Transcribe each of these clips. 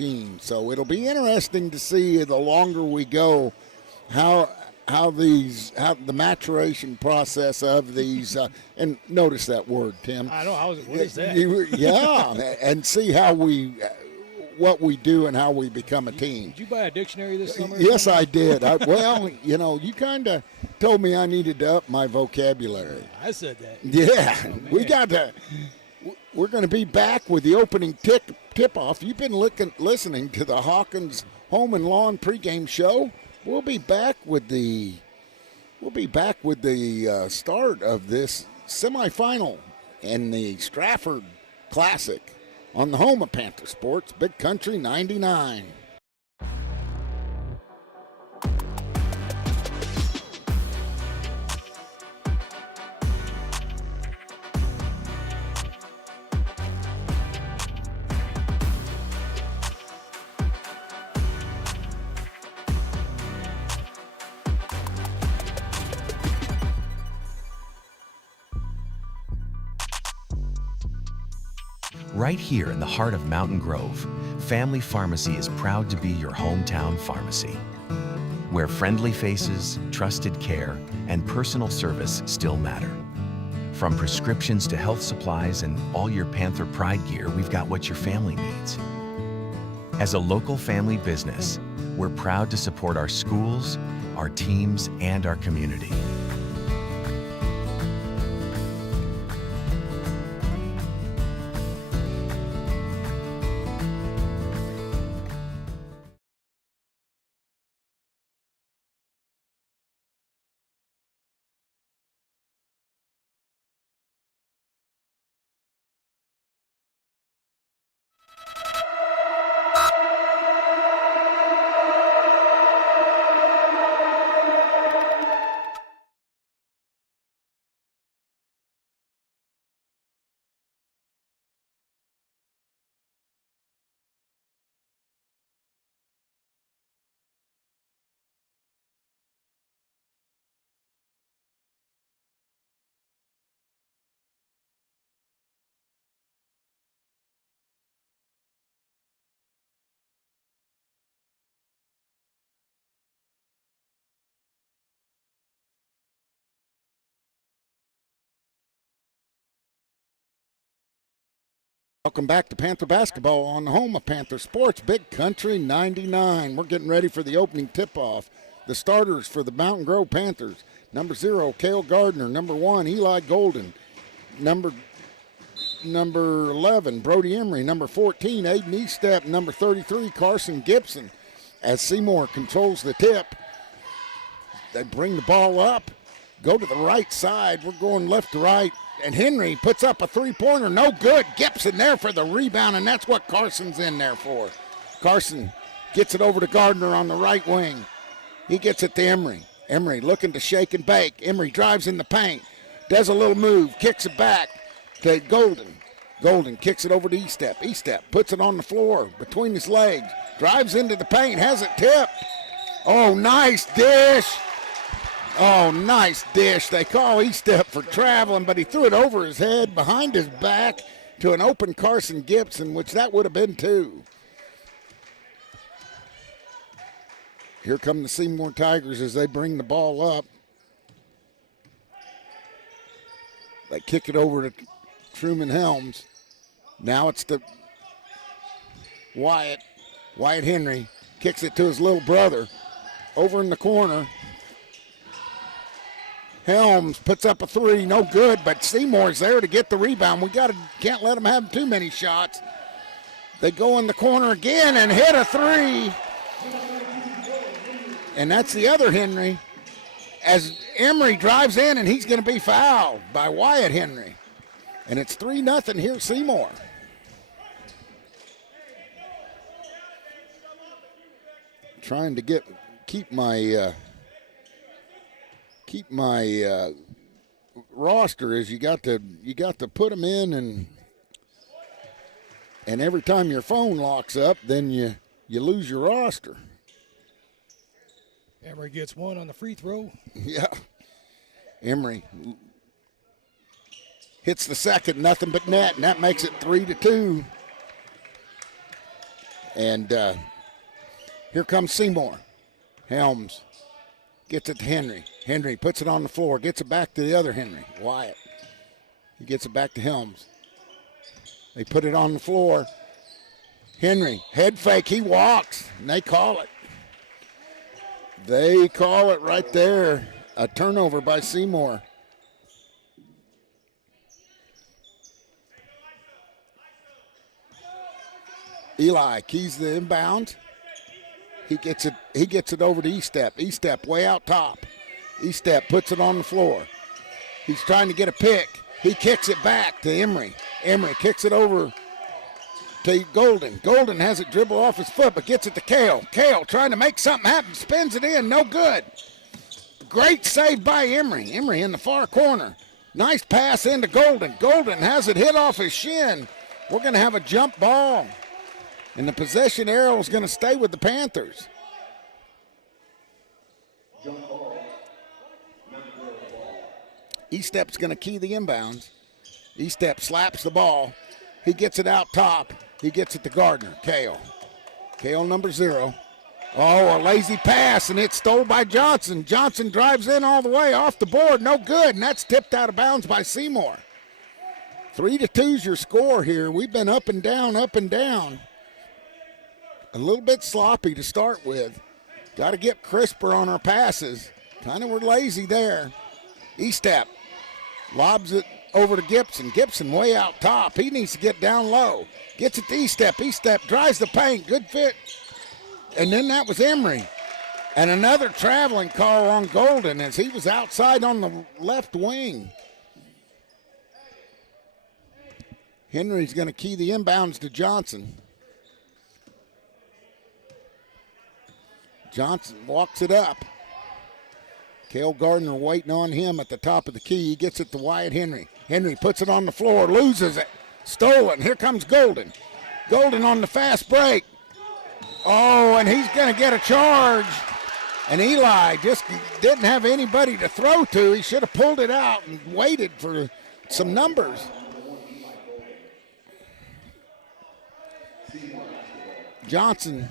machine. So it'll be interesting to see the longer we go how the maturation process of these and notice that word, Tim. I know. What is that? Yeah, and see what we do and how we become a team. Did you buy a dictionary this summer? Yes, I did. Well, you kind of told me I needed to up my vocabulary. I said that. Yeah, Oh, we're going to be back with the opening tip-off. You've been listening to the Hawkins Home and Lawn pregame show. We'll be back with the start of this semifinal in the Strafford Classic on the home of Panther Sports, Big Country 99. Right here in the heart of Mountain Grove, Family Pharmacy is proud to be your hometown pharmacy, where friendly faces, trusted care, and personal service still matter. From prescriptions to health supplies and all your Panther Pride gear, we've got what your family needs. As a local family business, we're proud to support our schools, our teams, and our community. Welcome back to Panther Basketball on the home of Panther Sports, Big Country 99. We're getting ready for the opening tip-off. The starters for the Mountain Grove Panthers: number 0, Cale Gardner; number 1, Eli Golden; number 11, Brody Emery; number 14, Aiden Eastep; number 33, Carson Gibson. As Seymour controls the tip, they bring the ball up, go to the right side. We're going left to right. And Henry puts up a three-pointer, no good. Gibson there for the rebound, and that's what Carson's in there for. Carson gets it over to Gardner on the right wing. He gets it to Emery. Emery looking to shake and bake. Emery drives in the paint, does a little move, kicks it back to Golden. Golden kicks it over to Eastep. Eastep puts it on the floor between his legs, drives into the paint, has it tipped. Oh, nice dish. Oh, nice dish. They call Eastep for traveling, but he threw it over his head, behind his back, to an open Carson Gibson, which that would have been too. Here come the Seymour Tigers as they bring the ball up. They kick it over to Truman Helms. Now it's to Wyatt. Wyatt Henry kicks it to his little brother. Over in the corner. Helms puts up a three, no good, but Seymour's there to get the rebound. Can't let them have too many shots. They go in the corner again and hit a three. And that's the other Henry. As Emery drives in, and he's going to be fouled by Wyatt Henry. And it's 3-0 here, Seymour. Trying to keep my roster is you got to put them in, and every time your phone locks up, then you lose your roster. Emery gets one on the free throw. Yeah. Emery hits the second, nothing but net, and that makes it 3-2. And here comes Seymour. Helms gets it to Henry. Henry puts it on the floor, gets it back to the other Henry, Wyatt. He gets it back to Helms. They put it on the floor. Henry, head fake, he walks, and they call it. They call it right there. A turnover by Seymour. Eli keys the inbound. He gets it over to E-Step. E-Step way out top. E-Step puts it on the floor. He's trying to get a pick. He kicks it back to Emery. Emery kicks it over to Golden. Golden has it dribble off his foot, but gets it to Kale. Kale trying to make something happen. Spins it in. No good. Great save by Emery. Emery in the far corner. Nice pass into Golden. Golden has it hit off his shin. We're going to have a jump ball. And the possession arrow is going to stay with the Panthers. E-Step's going to key the inbounds. E-Step slaps the ball. He gets it out top. He gets it to Gardner. Kale. Kale number 0. Oh, a lazy pass, and it's stole by Johnson. Johnson drives in all the way off the board. No good, and that's tipped out of bounds by Seymour. 3-2 is your score here. We've been up and down, up and down. A little bit sloppy to start with. Got to get crisper on our passes. Kind of were lazy there. E-Step lobs it over to Gibson. Gibson way out top. He needs to get down low. Gets it to E-Step. E-Step drives the paint. Good fit. And then that was Emery. And another traveling call on Golden as he was outside on the left wing. Henry's going to key the inbounds to Johnson. Johnson walks it up. Cale Gardner waiting on him at the top of the key. He gets it to Wyatt Henry. Henry puts it on the floor, loses it. Stolen. Here comes Golden. Golden on the fast break. Oh, and he's going to get a charge. And Eli just didn't have anybody to throw to. He should have pulled it out and waited for some numbers. Johnson,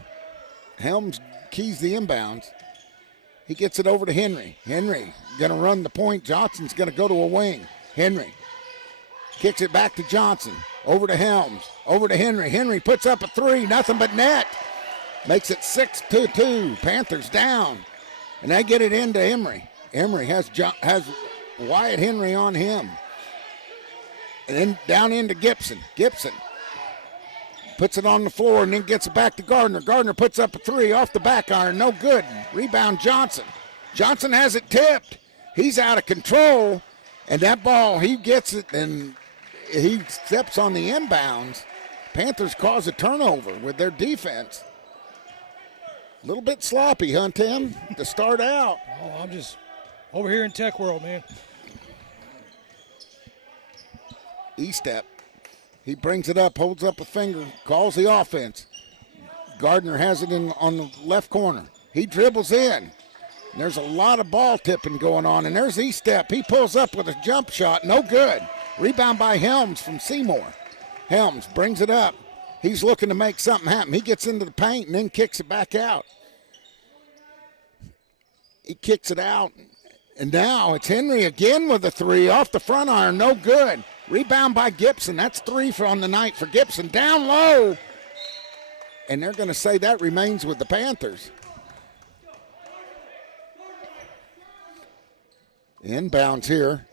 Helms keys the inbounds. He gets it over to Henry. Henry going to run the point. Johnson's going to go to a wing. Henry kicks it back to Johnson. Over to Helms. Over to Henry. Henry puts up a 3. Nothing but net. Makes it 6-2. Panthers down. And they get it into Emery. Emery has Wyatt Henry on him. And then down into Gibson. Gibson puts it on the floor and then gets it back to Gardner. Gardner puts up a 3 off the back iron. No good. Rebound Johnson. Johnson has it tipped. He's out of control. And that ball, he gets it and he steps on the inbounds. Panthers cause a turnover with their defense. A little bit sloppy, huh, Tim, to start out. Oh, I'm just over here in tech world, man. E-Step. He brings it up, holds up a finger, calls the offense. Gardner has it on the left corner. He dribbles in. There's a lot of ball tipping going on, and there's E-Step. He pulls up with a jump shot, no good. Rebound by Helms from Seymour. Helms brings it up. He's looking to make something happen. He gets into the paint and then kicks it back out. He kicks it out, and now it's Henry again with a 3 off the front iron, no good. Rebound by Gibson. That's 3 on the night for Gibson. Down low. And they're going to say that remains with the Panthers. Inbounds here.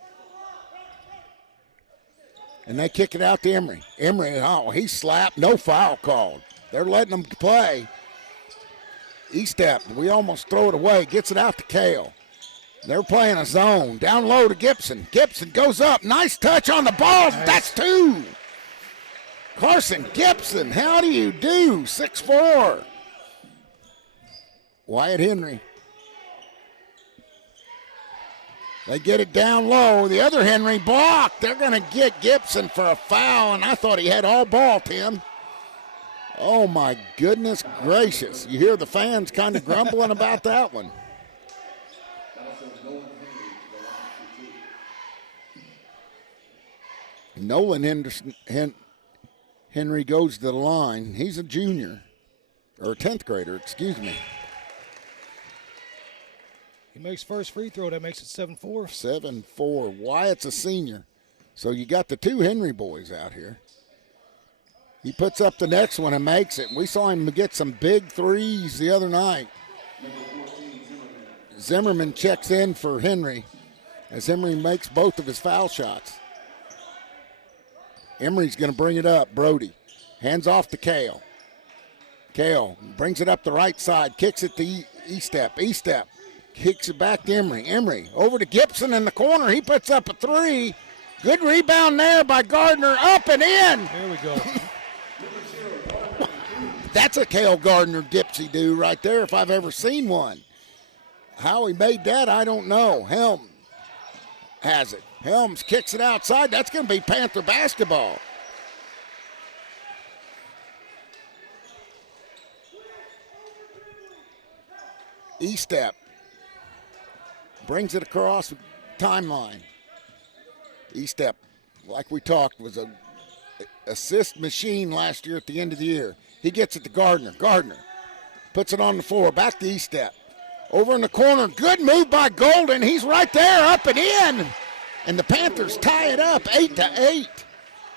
And they kick it out to Emery. Emery, oh, he slapped. No foul called. They're letting them play. E-Step, we almost throw it away. Gets it out to Kale. They're playing a zone. Down low to Gibson. Gibson goes up. Nice touch on the ball. Nice. That's 2. Carson Gibson, how do you do? 6'4". Wyatt Henry. They get it down low. The other Henry blocked. They're going to get Gibson for a foul, and I thought he had all ball, Tim. Oh, my goodness gracious. You hear the fans kind of grumbling about that one. Nolan Henry goes to the line. He's a junior. or a 10th grader, excuse me. He makes first free throw. That makes it 7-4. 7-4. Wyatt's a senior. So you got the two Henry boys out here. He puts up the next one and makes it. We saw him get some big threes the other night. Zimmerman checks in for Henry as Henry makes both of his foul shots. Emery's going to bring it up. Brody hands off to Kale. Kale brings it up the right side, kicks it to E-Step. E-Step kicks it back to Emery. Emery over to Gibson in the corner. He puts up a three. Good rebound there by Gardner. Up and in. There we go. That's a Cale Gardner dipsy do right there if I've ever seen one. How he made that, I don't know. Helm has it. Helms kicks it outside. That's going to be Panther basketball. E-Step brings it across the timeline. E-Step, like we talked, was a assist machine last year at the end of the year. He gets it to Gardner. Gardner puts it on the floor. Back to E-Step. Over in the corner. Good move by Golden. He's right there, up and in. And the Panthers tie it up 8-8.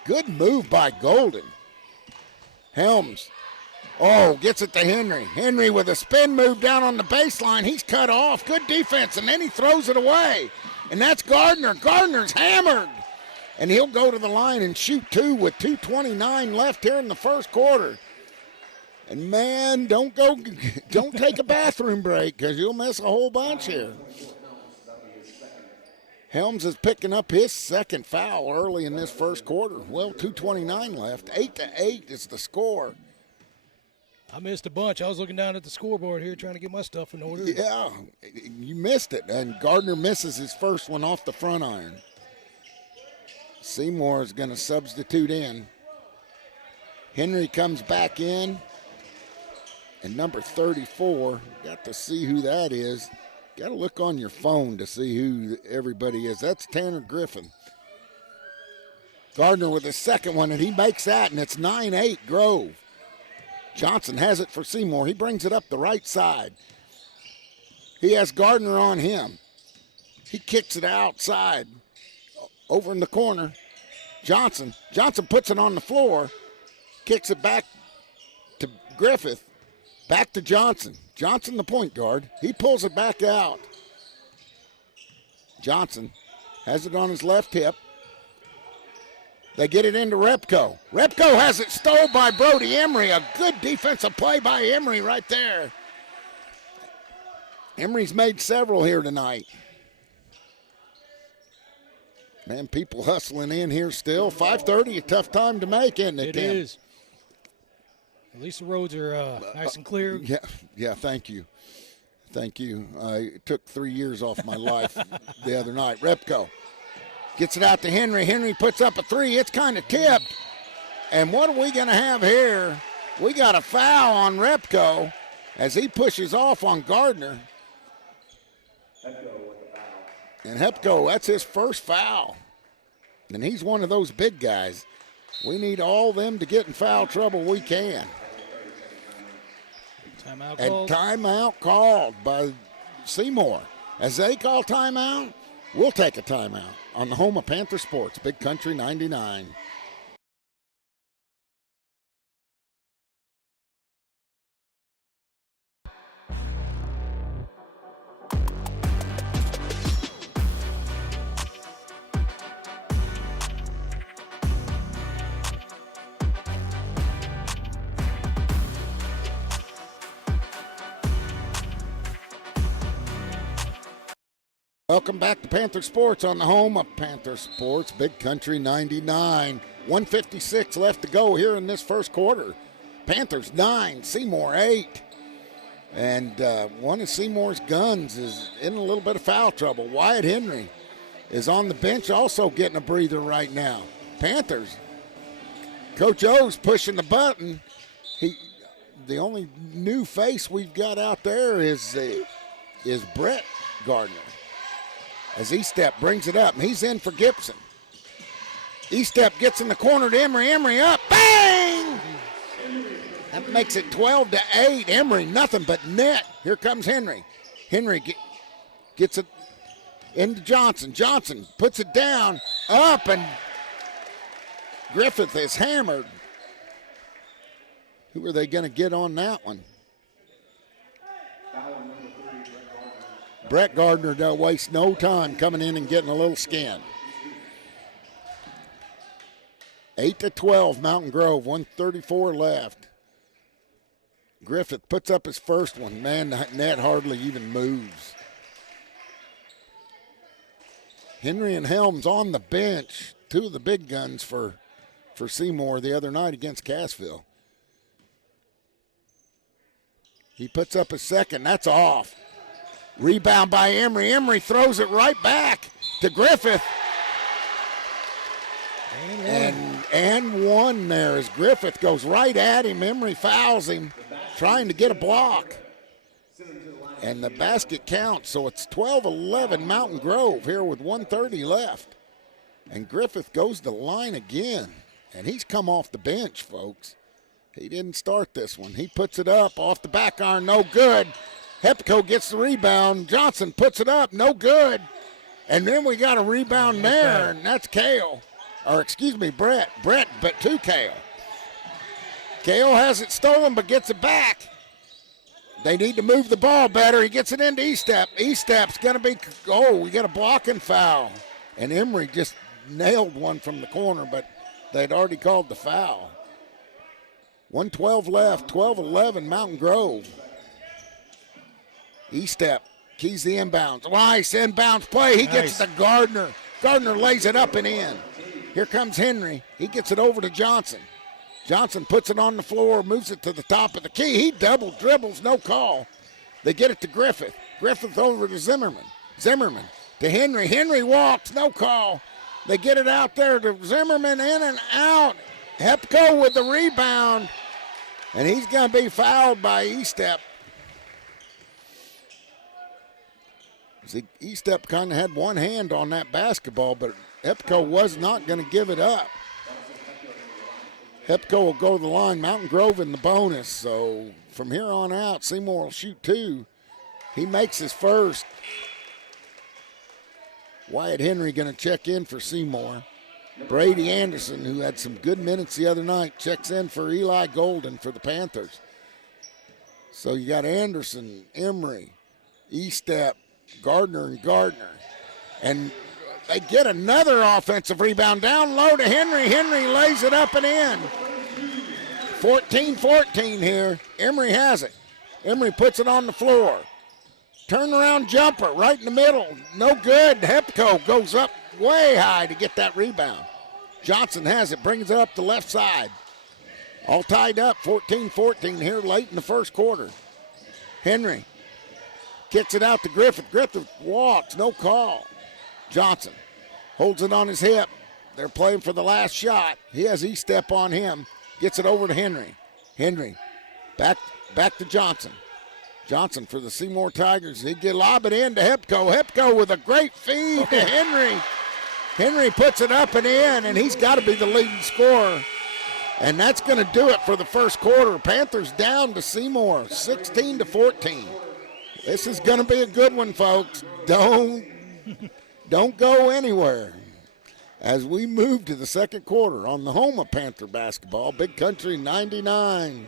Good move by Golden. Helms. Oh, gets it to Henry. Henry with a spin move down on the baseline. He's cut off. Good defense, and then he throws it away. And that's Gardner. Gardner's hammered. And he'll go to the line and shoot two with 2:29 left here in the first quarter. And, man, don't take a bathroom break because you'll miss a whole bunch here. Helms is picking up his second foul early in this first quarter. Well, 2:29 left. 8-8 is the score. I missed a bunch. I was looking down at the scoreboard here trying to get my stuff in order. Yeah, you missed it. And Gardner misses his first one off the front iron. Seymour is going to substitute in. Henry comes back in. And number 34, got to see who that is. Got to look on your phone to see who everybody is. That's Tanner Griffin. Gardner with his second one, and he makes that, and it's 9-8 Grove. Johnson has it for Seymour. He brings it up the right side. He has Gardner on him. He kicks it outside. Over in the corner. Johnson puts it on the floor. Kicks it back to Griffith. Back to Johnson. Johnson, the point guard. He pulls it back out. Johnson has it on his left hip. They get it into Repko. Repko has it stole by Brody Emery. A good defensive play by Emery right there. Emery's made several here tonight. Man, people hustling in here still. 5:30, a tough time to make, isn't it, Tim? It is. At least the roads are nice and clear. Yeah, thank you. Thank you. It took 3 years off my life the other night. Repko gets it out to Henry. Henry puts up a three. It's kind of tipped. And what are we going to have here? We got a foul on Repko as he pushes off on Gardner. And Hepko, that's his first foul. And he's one of those big guys. We need all them to get in foul trouble we can. Timeout called. And timeout called by Seymour. As they call timeout, we'll take a timeout on the home of Panther Sports, Big Country 99. Welcome back to Panther Sports on the home of Panther Sports, Big Country 99. 1:56 left to go here in this first quarter. Panthers 9, Seymour 8. And one of Seymour's guns is in a little bit of foul trouble. Wyatt Henry is on the bench also getting a breather right now. Panthers, Coach O's pushing the button. The only new face we've got out there is Brett Gardner. As E-Step brings it up, and he's in for Gibson. E-Step gets in the corner to Emery. Emery up, bang! That makes it 12-8. Emory, nothing but net. Here comes Henry. Henry gets it into Johnson. Johnson puts it down, up, and Griffith is hammered. Who are they going to get on that one? Brett Gardner don't waste no time coming in and getting a little skin. 8-12, Mountain Grove, 1:34 left. Griffith puts up his first one. Man, the net hardly even moves. Henry and Helms on the bench, two of the big guns for Seymour the other night against Cassville. He puts up his second. That's off. Rebound by Emory. Emory throws it right back to Griffith. And one there as Griffith goes right at him. Emory fouls him, trying to get a block. And the basket counts, so it's 12-11 Mountain Grove here with 1:30 left. And Griffith goes to the line again. And he's come off the bench, folks. He didn't start this one. He puts it up off the back iron, no good. Hepco gets the rebound. Johnson puts it up, no good. And then we got a rebound there, and that's Kale. Or excuse me, Brett. Brett, but to Kale. Kale has it stolen, but gets it back. They need to move the ball better. He gets it into E-Step. E-Step's going to be, we got a blocking foul. And Emory just nailed one from the corner, but they'd already called the foul. 1:12 left, 12-11 Mountain Grove. E-Step keys the inbounds. Nice inbounds play. He gets it to Gardner. Gardner lays it up and in. Here comes Henry. He gets it over to Johnson. Johnson puts it on the floor, moves it to the top of the key. He double dribbles, no call. They get it to Griffith. Griffith over to Zimmerman. Zimmerman to Henry. Henry walks, no call. They get it out there to Zimmerman, in and out. Hepco with the rebound, and he's going to be fouled by E-Step. E-Step kind of had one hand on that basketball, but Hepco was not going to give it up. Hepco will go to the line. Mountain Grove in the bonus. So from here on out, Seymour will shoot two. He makes his first. Wyatt Henry going to check in for Seymour. Brady Anderson, who had some good minutes the other night, checks in for Eli Golden for the Panthers. So you got Anderson, Emory, E-Step, Gardner, and Gardner. And they get another offensive rebound down low to Henry. Henry lays it up and in. 14-14 here. Emory has it. Emory puts it on the floor. Turnaround jumper right in the middle. No good. Hepco goes up way high to get that rebound. Johnson has it, brings it up the left side. All tied up, 14-14 here late in the first quarter. Henry kicks it out to Griffith. Griffith walks, no call. Johnson holds it on his hip. They're playing for the last shot. He has E-Step on him. Gets it over to Henry. Henry back to Johnson. Johnson for the Seymour Tigers. He get lob it in to Hepco. Hepco with a great feed to Henry. Henry puts it up and in, and he's got to be the leading scorer. And that's going to do it for the first quarter. Panthers down to Seymour, 16-14. This is going to be a good one, folks. Don't go anywhere as we move to the second quarter on the home of Panther basketball, Big Country 99.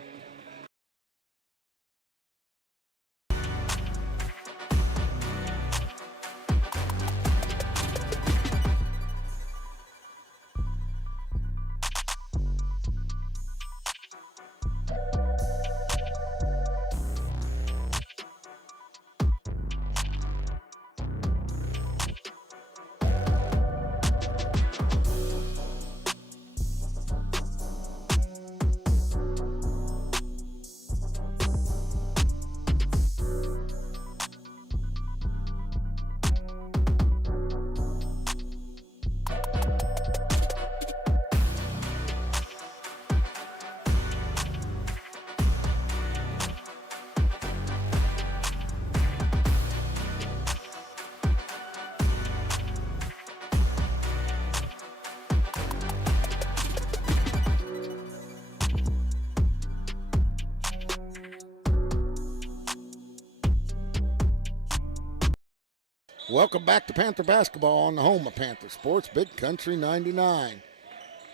Welcome back to Panther basketball on the home of Panther Sports, Big Country 99.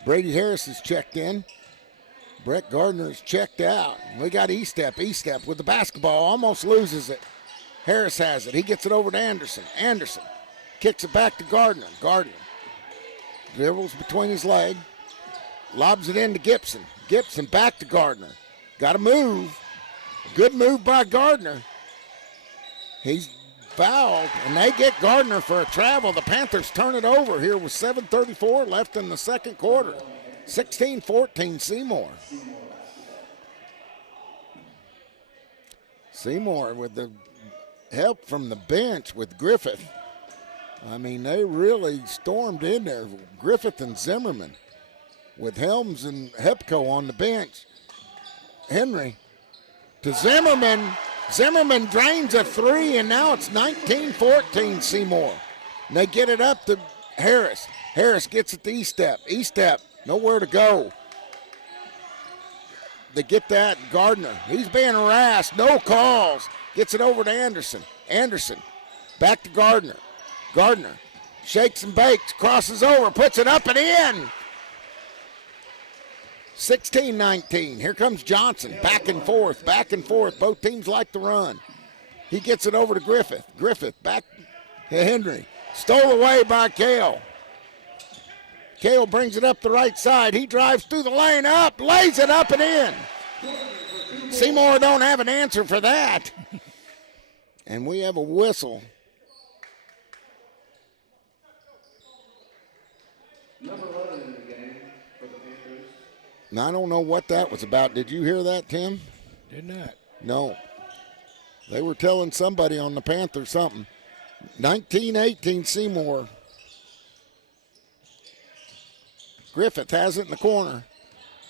Brady Harris is checked in. Brett Gardner is checked out. We got E-Step. E-Step with the basketball, almost loses it. Harris has it. He gets it over to Anderson. Anderson kicks it back to Gardner. Gardner dribbles between his leg, lobs it into Gibson. Gibson back to Gardner. Got to move. Good move by Gardner. He's fouled, and they get Gardner for a travel. The Panthers turn it over here with 7:34 left in the second quarter. 16-14 Seymour. Seymour with the help from the bench with Griffith. I mean, they really stormed in there. Griffith and Zimmerman with Helms and Hepko on the bench. Henry to Zimmerman. Zimmerman drains a three, and now it's 19-14 Seymour. And they get it up to Harris. Harris gets it to E-Step. E-Step, nowhere to go. They get that. Gardner, he's being harassed. No calls. Gets it over to Anderson. Anderson, back to Gardner. Gardner shakes and bakes, crosses over, puts it up and in. 16-19. Here comes Johnson. Back and forth, back and forth. Both teams like to run. He gets it over to Griffith. Griffith back to Henry. Stole away by Kale. Kale brings it up the right side. He drives through the lane, up, lays it up and in. Seymour don't have an answer for that. And we have a whistle. Number 11 in the game for the Panthers. Now, I don't know what that was about. Did you hear that, Tim? Did not. No. They were telling somebody on the Panthers something. 19-18 Seymour. Griffith has it in the corner.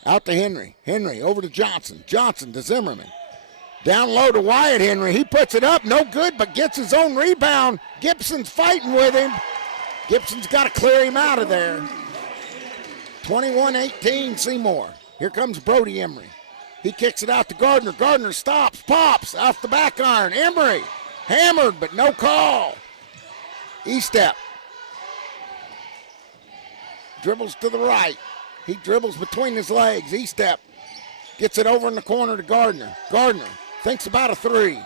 Out to Henry. Henry over to Johnson. Johnson to Zimmerman. Down low to Wyatt Henry. He puts it up. No good, but gets his own rebound. Gibson's fighting with him. Gibson's got to clear him out of there. 21-18 Seymour. Here comes Brody Emery. He kicks it out to Gardner. Gardner stops, pops, off the back iron. Emery hammered, but no call. E-Step. Dribbles to the right. He dribbles between his legs. E-Step. Gets it over in the corner to Gardner. Gardner thinks about a three.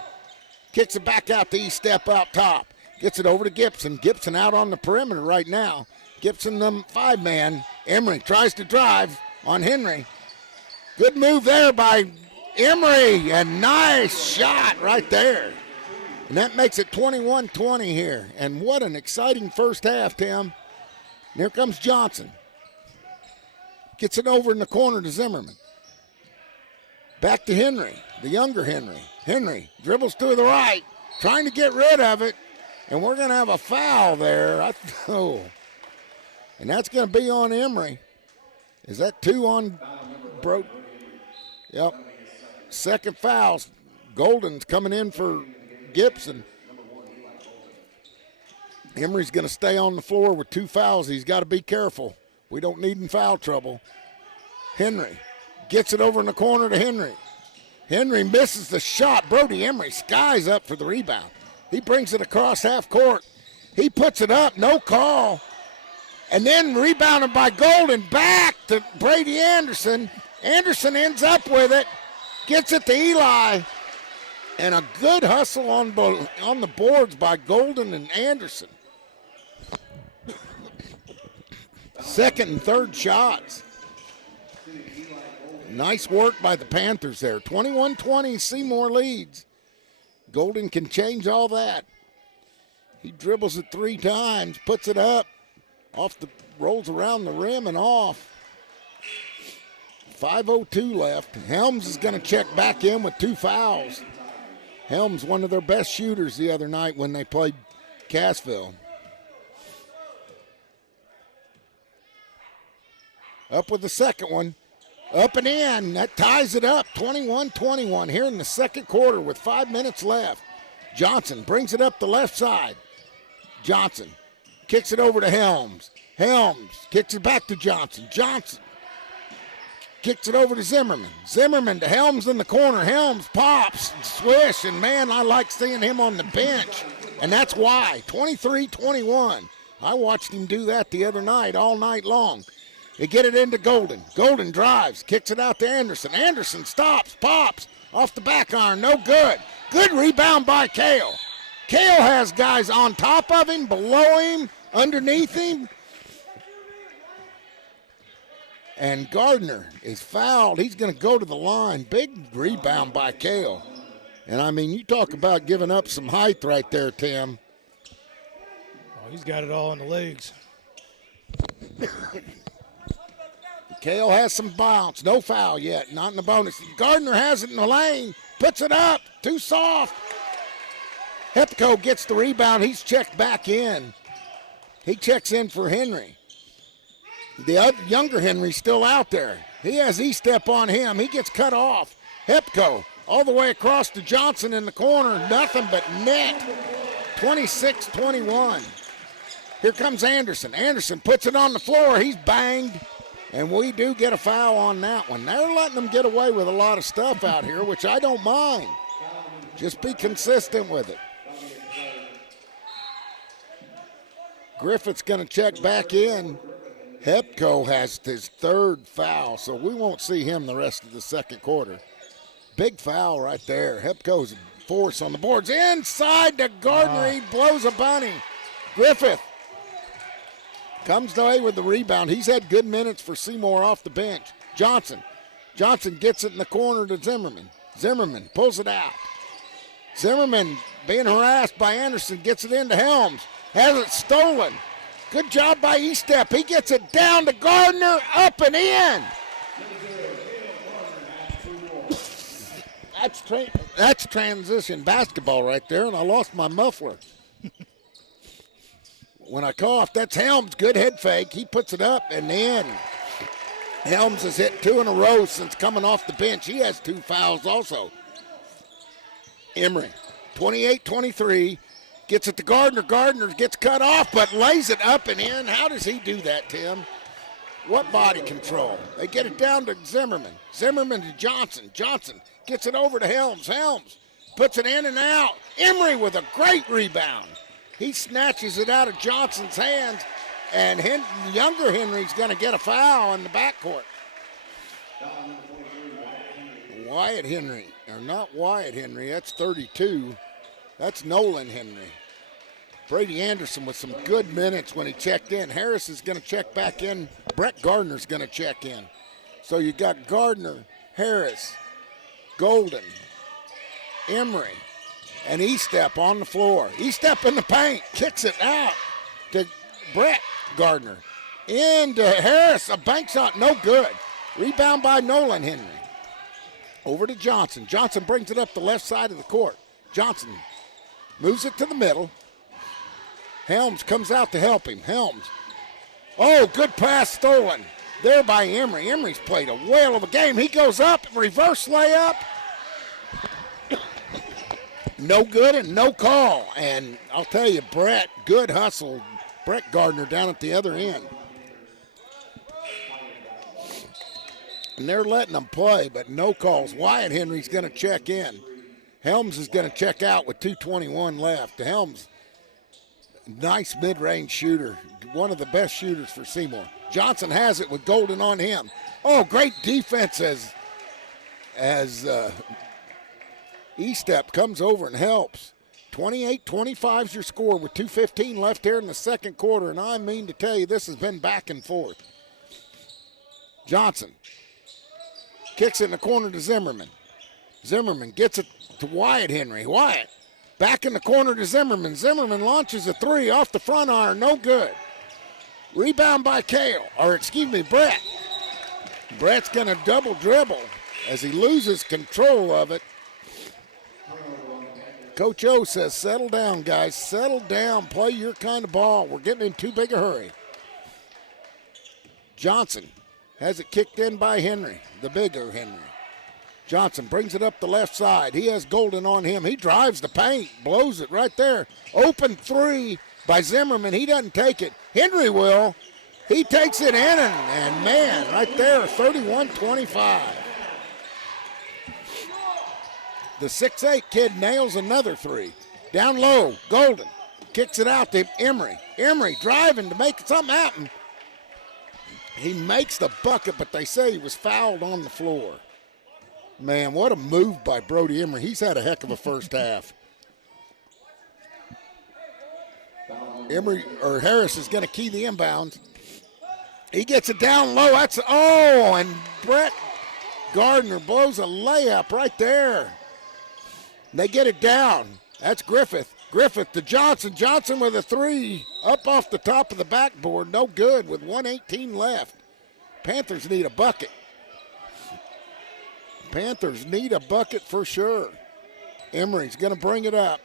Kicks it back out to E-Step out top. Gets it over to Gibson. Gibson out on the perimeter right now. Gibson, the five-man. Emery tries to drive on Henry. Good move there by Emery. A nice shot right there. And that makes it 21-20 here. And what an exciting first half, Tim. And here comes Johnson. Gets it over in the corner to Zimmerman. Back to Henry, the younger Henry. Henry dribbles to the right, trying to get rid of it. And we're going to have a foul there. And that's going to be on Emery. Is that two on Bro? Yep. Second foul. Golden's coming in for Gibson. Emery's going to stay on the floor with two fouls. He's got to be careful. We don't need him foul trouble. Henry gets it over in the corner to Henry. Henry misses the shot. Brody Emery skies up for the rebound. He brings it across half court. He puts it up, no call. And then rebounded by Golden, back to Brady Anderson. Anderson ends up with it, gets it to Eli. And a good hustle on the boards by Golden and Anderson. Second and third shots. Nice work by the Panthers there. 21-20, Seymour leads. Golden can change all that. He dribbles it three times, puts it up, rolls around the rim and off. 5:02 left. Helms is going to check back in with two fouls. Helms, one of their best shooters the other night when they played Cassville. Up with the second one. Up and in. That ties it up. 21-21 here in the second quarter with 5 minutes left. Johnson brings it up the left side. Johnson kicks it over to Helms. Helms kicks it back to Johnson. Johnson kicks it over to Zimmerman. Zimmerman to Helms in the corner. Helms pops, swish, and man, I like seeing him on the bench. And that's why, 23-21. I watched him do that the other night, all night long. They get it into Golden. Golden drives, kicks it out to Anderson. Anderson stops, pops, off the back iron, no good. Good rebound by Kale. Kale has guys on top of him, below him, underneath him. And Gardner is fouled. He's going to go to the line. Big rebound by Kale. And, I mean, you talk about giving up some height right there, Tim. Oh, he's got it all in the legs. Kale has some bounce. No foul yet. Not in the bonus. Gardner has it in the lane. Puts it up. Too soft. Hepco gets the rebound. He's checked back in. He checks in for Henry. The other, younger Henry's still out there. He has E-step on him. He gets cut off. Hepco all the way across to Johnson in the corner. Nothing but net. 26-21. Here comes Anderson. Anderson puts it on the floor. He's banged. And we do get a foul on that one. They're letting them get away with a lot of stuff out here, which I don't mind. Just be consistent with it. Griffith's going to check back in. Hepco has his third foul, so we won't see him the rest of the second quarter. Big foul right there. Hepco's force on the boards. Inside to Gardner. He blows a bunny. Griffith comes away with the rebound. He's had good minutes for Seymour off the bench. Johnson. Johnson gets it in the corner to Zimmerman. Zimmerman pulls it out. Zimmerman, being harassed by Anderson, gets it into Helms. Has it stolen. Good job by E-step. He gets it down to Gardner, up and in. That's transition basketball right there, and I lost my muffler. When I cough, that's Helms. Good head fake. He puts it up and in. Helms has hit 2 in a row since coming off the bench. He has 2 fouls also. Emery, 28-23. Gets it to Gardner. Gardner gets cut off, but lays it up and in. How does he do that, Tim? What body control? They get it down to Zimmerman. Zimmerman to Johnson. Johnson gets it over to Helms. Helms puts it in and out. Emery with a great rebound. He snatches it out of Johnson's hands, and younger Henry's going to get a foul in the backcourt. Wyatt Henry, or not Wyatt Henry, that's 32. That's Nolan Henry. Brady Anderson with some good minutes when he checked in. Harris is going to check back in. Brett Gardner's going to check in. So you got Gardner, Harris, Golden, Emery, and E-step on the floor. E-step in the paint, kicks it out to Brett Gardner. Into Harris, a bank shot, no good. Rebound by Nolan Henry. Over to Johnson. Johnson brings it up the left side of the court. Johnson moves it to the middle. Helms comes out to help him. Helms. Oh, good pass stolen. There by Emery. Emery's played a whale of a game. He goes up, reverse layup. No good and no call. And I'll tell you, Brett, good hustle. Brett Gardner down at the other end. And they're letting them play, but no calls. Wyatt Henry's going to check in. Helms is going to check out with 2:21 left. Helms, nice mid-range shooter, one of the best shooters for Seymour. Johnson has it with Golden on him. Oh, great defense as E-step comes over and helps. 28-25 is your score with 2:15 left here in the second quarter, and I mean to tell you this has been back and forth. Johnson kicks it in the corner to Zimmerman. Zimmerman gets it to Wyatt Henry. Wyatt back in the corner to Zimmerman. Zimmerman launches a 3 off the front iron. No good. Rebound by Brett. Brett's going to double dribble as he loses control of it. Coach O says, settle down, guys. Settle down. Play your kind of ball. We're getting in too big a hurry. Johnson has it kicked in by Henry, the bigger Henry. Johnson brings it up the left side. He has Golden on him. He drives the paint, blows it right there. Open 3 by Zimmerman. He doesn't take it. Henry will. He takes it in, and man, right there, 31-25. The 6'8 kid nails another 3. Down low, Golden kicks it out to Emery. Emery driving to make something happen. He makes the bucket, but they say he was fouled on the floor. Man, what a move by Brody Emery. He's had a heck of a first half. Harris is going to key the inbounds. He gets it down low. And Brett Gardner blows a layup right there. They get it down. That's Griffith. Griffith to Johnson. Johnson with a three up off the top of the backboard. No good with 1:18 left. Panthers need a bucket. Panthers need a bucket for sure. Emery's going to bring it up.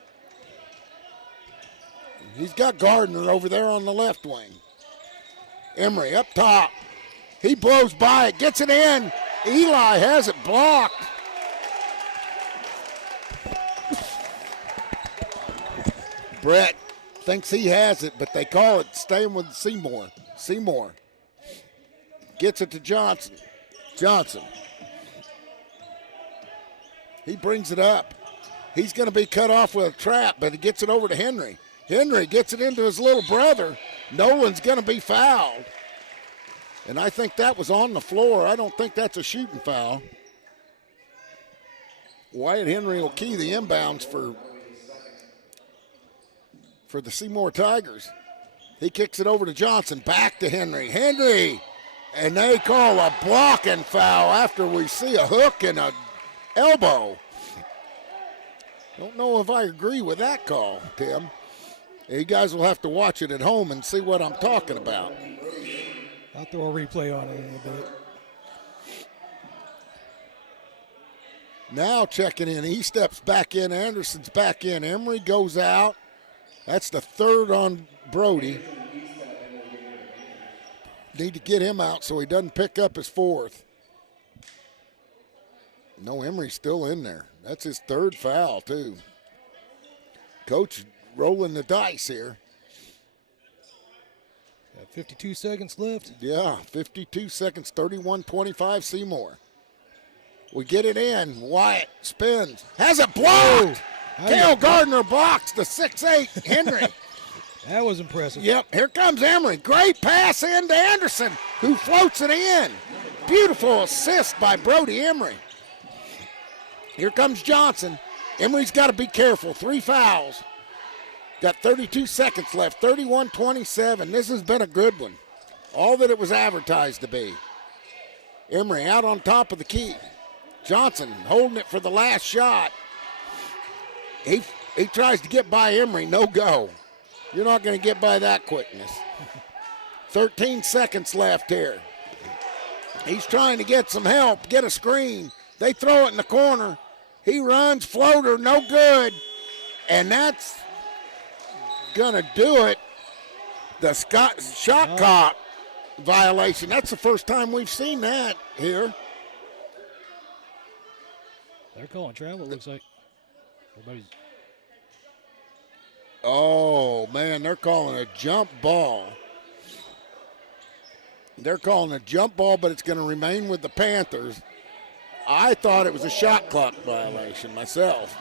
He's got Gardner over there on the left wing. Emery up top. He blows by it, gets it in. Eli has it blocked. Brett thinks he has it, but they call it staying with Seymour. Seymour gets it to Johnson. Johnson. He brings it up. He's going to be cut off with a trap, but he gets it over to Henry. Henry gets it into his little brother. Nolan's going to be fouled. And I think that was on the floor. I don't think that's a shooting foul. Wyatt Henry will key the inbounds for the Seymour Tigers. He kicks it over to Johnson. Back to Henry. Henry! And they call a blocking foul after we see a hook and a elbow. Don't know if I agree with that call, Tim. You guys will have to watch it at home and see what I'm talking about. I'll throw a replay on it in a bit. Now checking in. He steps back in. Anderson's back in. Emery goes out. That's the third on Brody. Need to get him out so he doesn't pick up his fourth. No, Emery's still in there. That's his third foul, too. Coach rolling the dice here. Got 52 seconds left. Yeah, 52 seconds, 31-25 Seymour. We get it in. Wyatt spins. Has it blocked. Cale Gardner blocks the 6'8 Henry. That was impressive. Yep, here comes Emery. Great pass in to Anderson, who floats it in. Beautiful assist by Brody Emery. Here comes Johnson. Emery's got to be careful. 3 fouls. Got 32 seconds left, 31-27. This has been a good one. All that it was advertised to be. Emery out on top of the key. Johnson holding it for the last shot. He tries to get by Emery, no go. You're not going to get by that quickness. 13 seconds left here. He's trying to get some help, get a screen. They throw it in the corner. He runs, floater, no good. And that's going to do it. The shot clock violation. That's the first time we've seen that here. They're calling travel, it looks like. Everybody's... Oh, man, they're calling a jump ball. They're calling a jump ball, but it's going to remain with the Panthers. I thought it was a shot clock violation myself.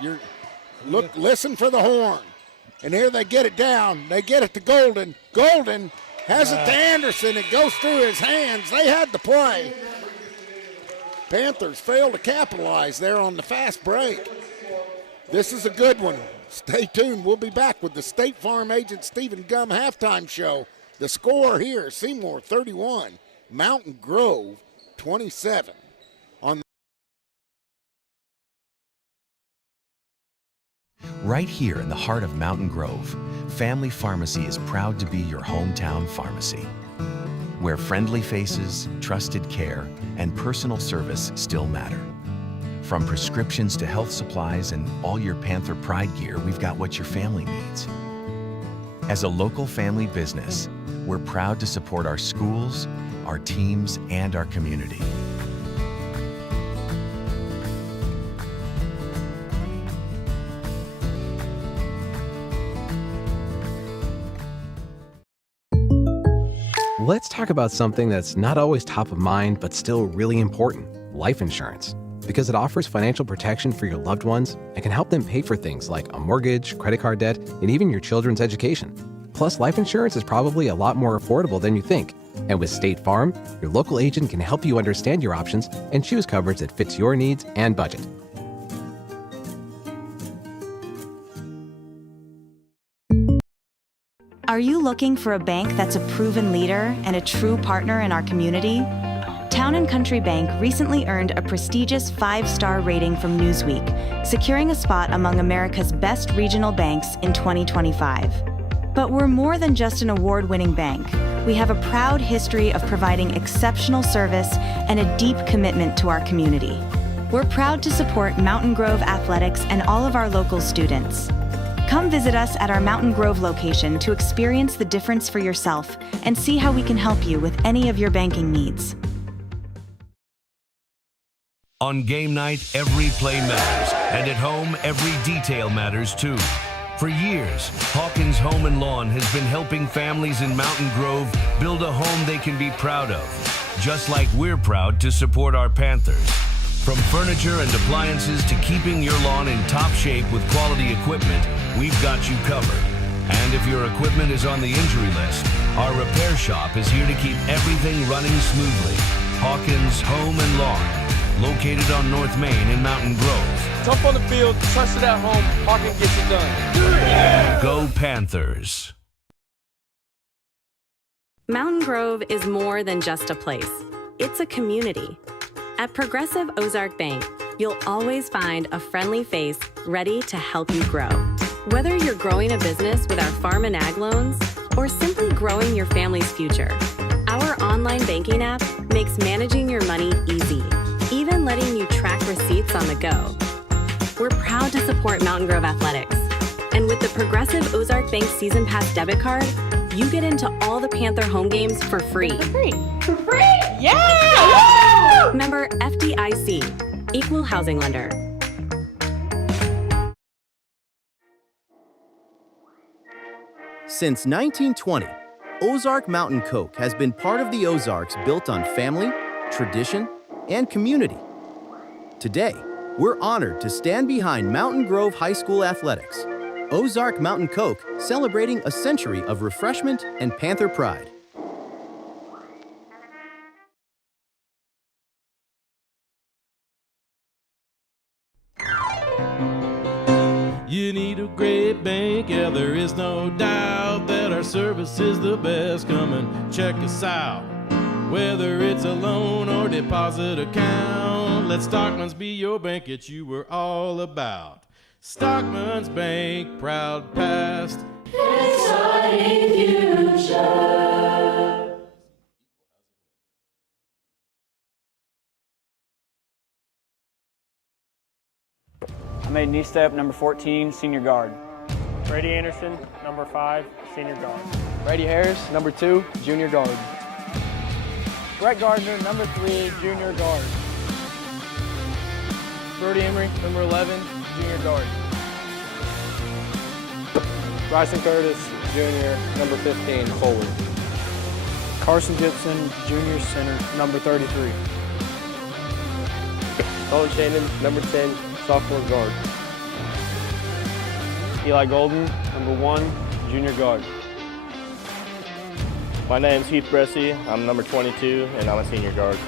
Listen for the horn. And here they get it down. They get it to Golden. Golden has it to Anderson. It goes through his hands. They had the play. Panthers fail to capitalize there on the fast break. This is a good one. Stay tuned. We'll be back with the State Farm agent Stephen Gum halftime show. The score here, Seymour 31, Mountain Grove 27. Right here in the heart of Mountain Grove, Family Pharmacy is proud to be your hometown pharmacy, where friendly faces, trusted care, and personal service still matter. From prescriptions to health supplies and all your Panther Pride gear, we've got what your family needs. As a local family business, we're proud to support our schools, our teams, and our community. Let's talk about something that's not always top of mind, but still really important: life insurance. because it offers financial protection for your loved ones and can help them pay for things like a mortgage, credit card debt, and even your children's education. Plus, life insurance is probably a lot more affordable than you think. And with State Farm, your local agent can help you understand your options and choose coverage that fits your needs and budget. Are you looking for a bank that's a proven leader and a true partner in our community? Town & Country Bank recently earned a prestigious 5-star rating from Newsweek, securing a spot among America's best regional banks in 2025. But we're more than just an award-winning bank. We have a proud history of providing exceptional service and a deep commitment to our community. We're proud to support Mountain Grove athletics and all of our local students. Come visit us at our Mountain Grove location to experience the difference for yourself and see how we can help you with any of your banking needs. On game night, every play matters, and at home, every detail matters too. For years, Hawkins Home and Lawn has been helping families in Mountain Grove build a home they can be proud of, just like we're proud to support our Panthers. From furniture and appliances to keeping your lawn in top shape with quality equipment, we've got you covered. And if your equipment is on the injury list, our repair shop is here to keep everything running smoothly. Hawkins Home and Lawn, located on North Main in Mountain Grove. Jump on the field, trust it at home, Hawkins gets it done. Yeah! Go Panthers! Mountain Grove is more than just a place. It's a community. At Progressive Ozark Bank, you'll always find a friendly face ready to help you grow. Whether you're growing a business with our farm and ag loans or simply growing your family's future, our online banking app makes managing your money easy, even letting you track receipts on the go. We're proud to support Mountain Grove Athletics. And with the Progressive Ozark Bank Season Pass debit card, you get into all the Panther home games for free. For free? Yeah! Member FDIC, Equal Housing Lender. Since 1920, Ozark Mountain Coke has been part of the Ozarks built on family, tradition, and community. Today, we're honored to stand behind Mountain Grove High School athletics. Ozark Mountain Coke, celebrating a century of refreshment and Panther pride. You need a great bank, yeah, there is no doubt that our service is the best. Come and check us out. Whether it's a loan or deposit account, let Stockman's be your bank, it's you we're all about. Stockman's Bank, proud past, exciting future. I made knee step number 14, senior guard. Brady Anderson, number 5, senior guard. Brady Harris, number 2, junior guard. Brett Gardner, number 3, junior guard. Brody Emery, number 11, junior guard. Bryson Curtis, junior, number 15, forward. Carson Gibson, junior center, number 33. Colin Shannon, number 10, sophomore guard. Eli Golden, number 1, junior guard. My name's Heath Bressy. I'm number 22, and I'm a senior guard.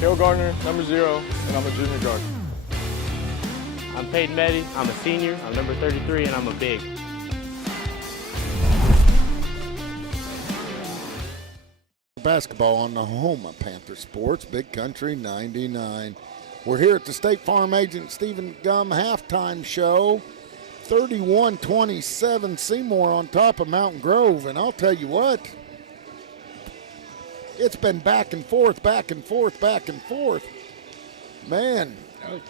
Cale Gardner, number 0, and I'm a junior guard. I'm Peyton Meddy. I'm a senior. I'm number 33, and I'm a big. Basketball on the home of Panther Sports, Big Country 99. We're here at the State Farm Agent Stephen Gum halftime show. 31-27 Seymour on top of Mountain Grove. And I'll tell you what, it's been back and forth, back and forth, back and forth. Man,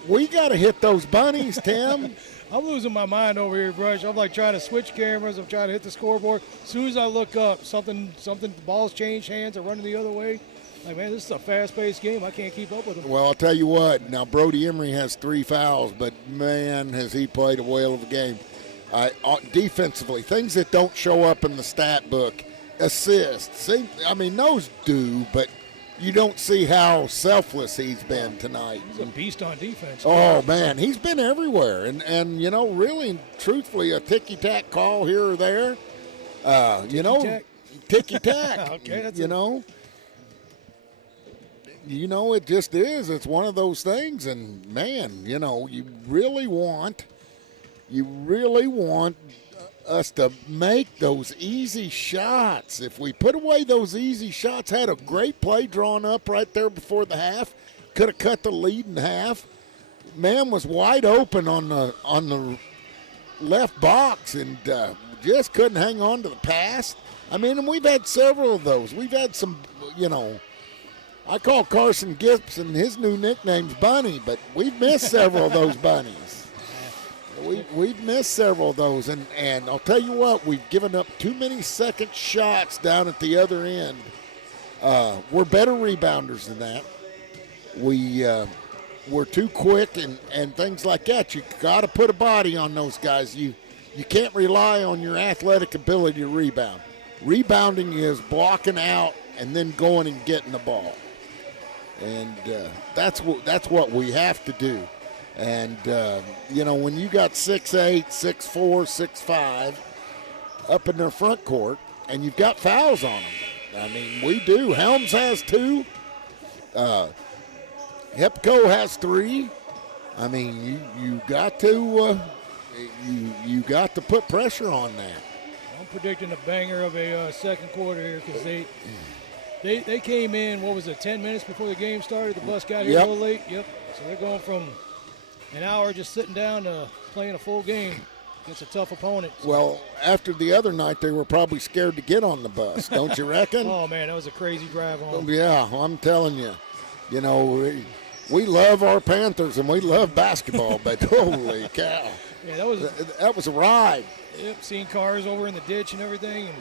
we got to hit those bunnies, Tim. I'm losing my mind over here, Brush. I'm like trying to switch cameras. I'm trying to hit the scoreboard. As soon as I look up, something, the ball's changed hands or running the other way. Like, man, this is a fast-paced game. I can't keep up with them. Well, I'll tell you what. Now, Brody Emery has 3 fouls, but, man, has he played a whale of a game. Defensively, things that don't show up in the stat book, assists. See, I mean, those do, but you don't see how selfless he's been tonight. He's a beast on defense. Oh, man, he's been everywhere. And you know, really, truthfully, a ticky-tack call here or there. Ticky-tack. Okay, that's you know, it just is. It's one of those things. And, man, you know, you really want us to make those easy shots. If we put away those easy shots, had a great play drawn up right there before the half, could have cut the lead in half. Man was wide open on the left box and just couldn't hang on to the pass. I mean, and we've had several of those. We've had some, you know, I call Carson Gibson, his new nickname's Bunny, but we've missed several of those bunnies. We've missed several of those, and I'll tell you what, we've given up too many second shots down at the other end. We're better rebounders than that. We're too quick and things like that. You got to put a body on those guys. You can't rely on your athletic ability to rebound. Rebounding is blocking out and then going and getting the ball, and that's what we have to do. And, you know, when you got 6'8", 6'4", 6'5", up in their front court, and you've got fouls on them. I mean, we do. Helms has 2. Hepco has 3. I mean, you got to you got to put pressure on that. I'm predicting a banger of a second quarter here because they came in, 10 minutes before the game started? The bus got here a little late. Yep. So they're going from an hour just sitting down to playing a full game against a tough opponent. Well, after the other night, they were probably scared to get on the bus, don't you reckon? Oh, man, that was a crazy drive home. Yeah, I'm telling you. You know, we love our Panthers and we love basketball, but holy cow. Yeah, that was a ride. Yep, seeing cars over in the ditch and everything. And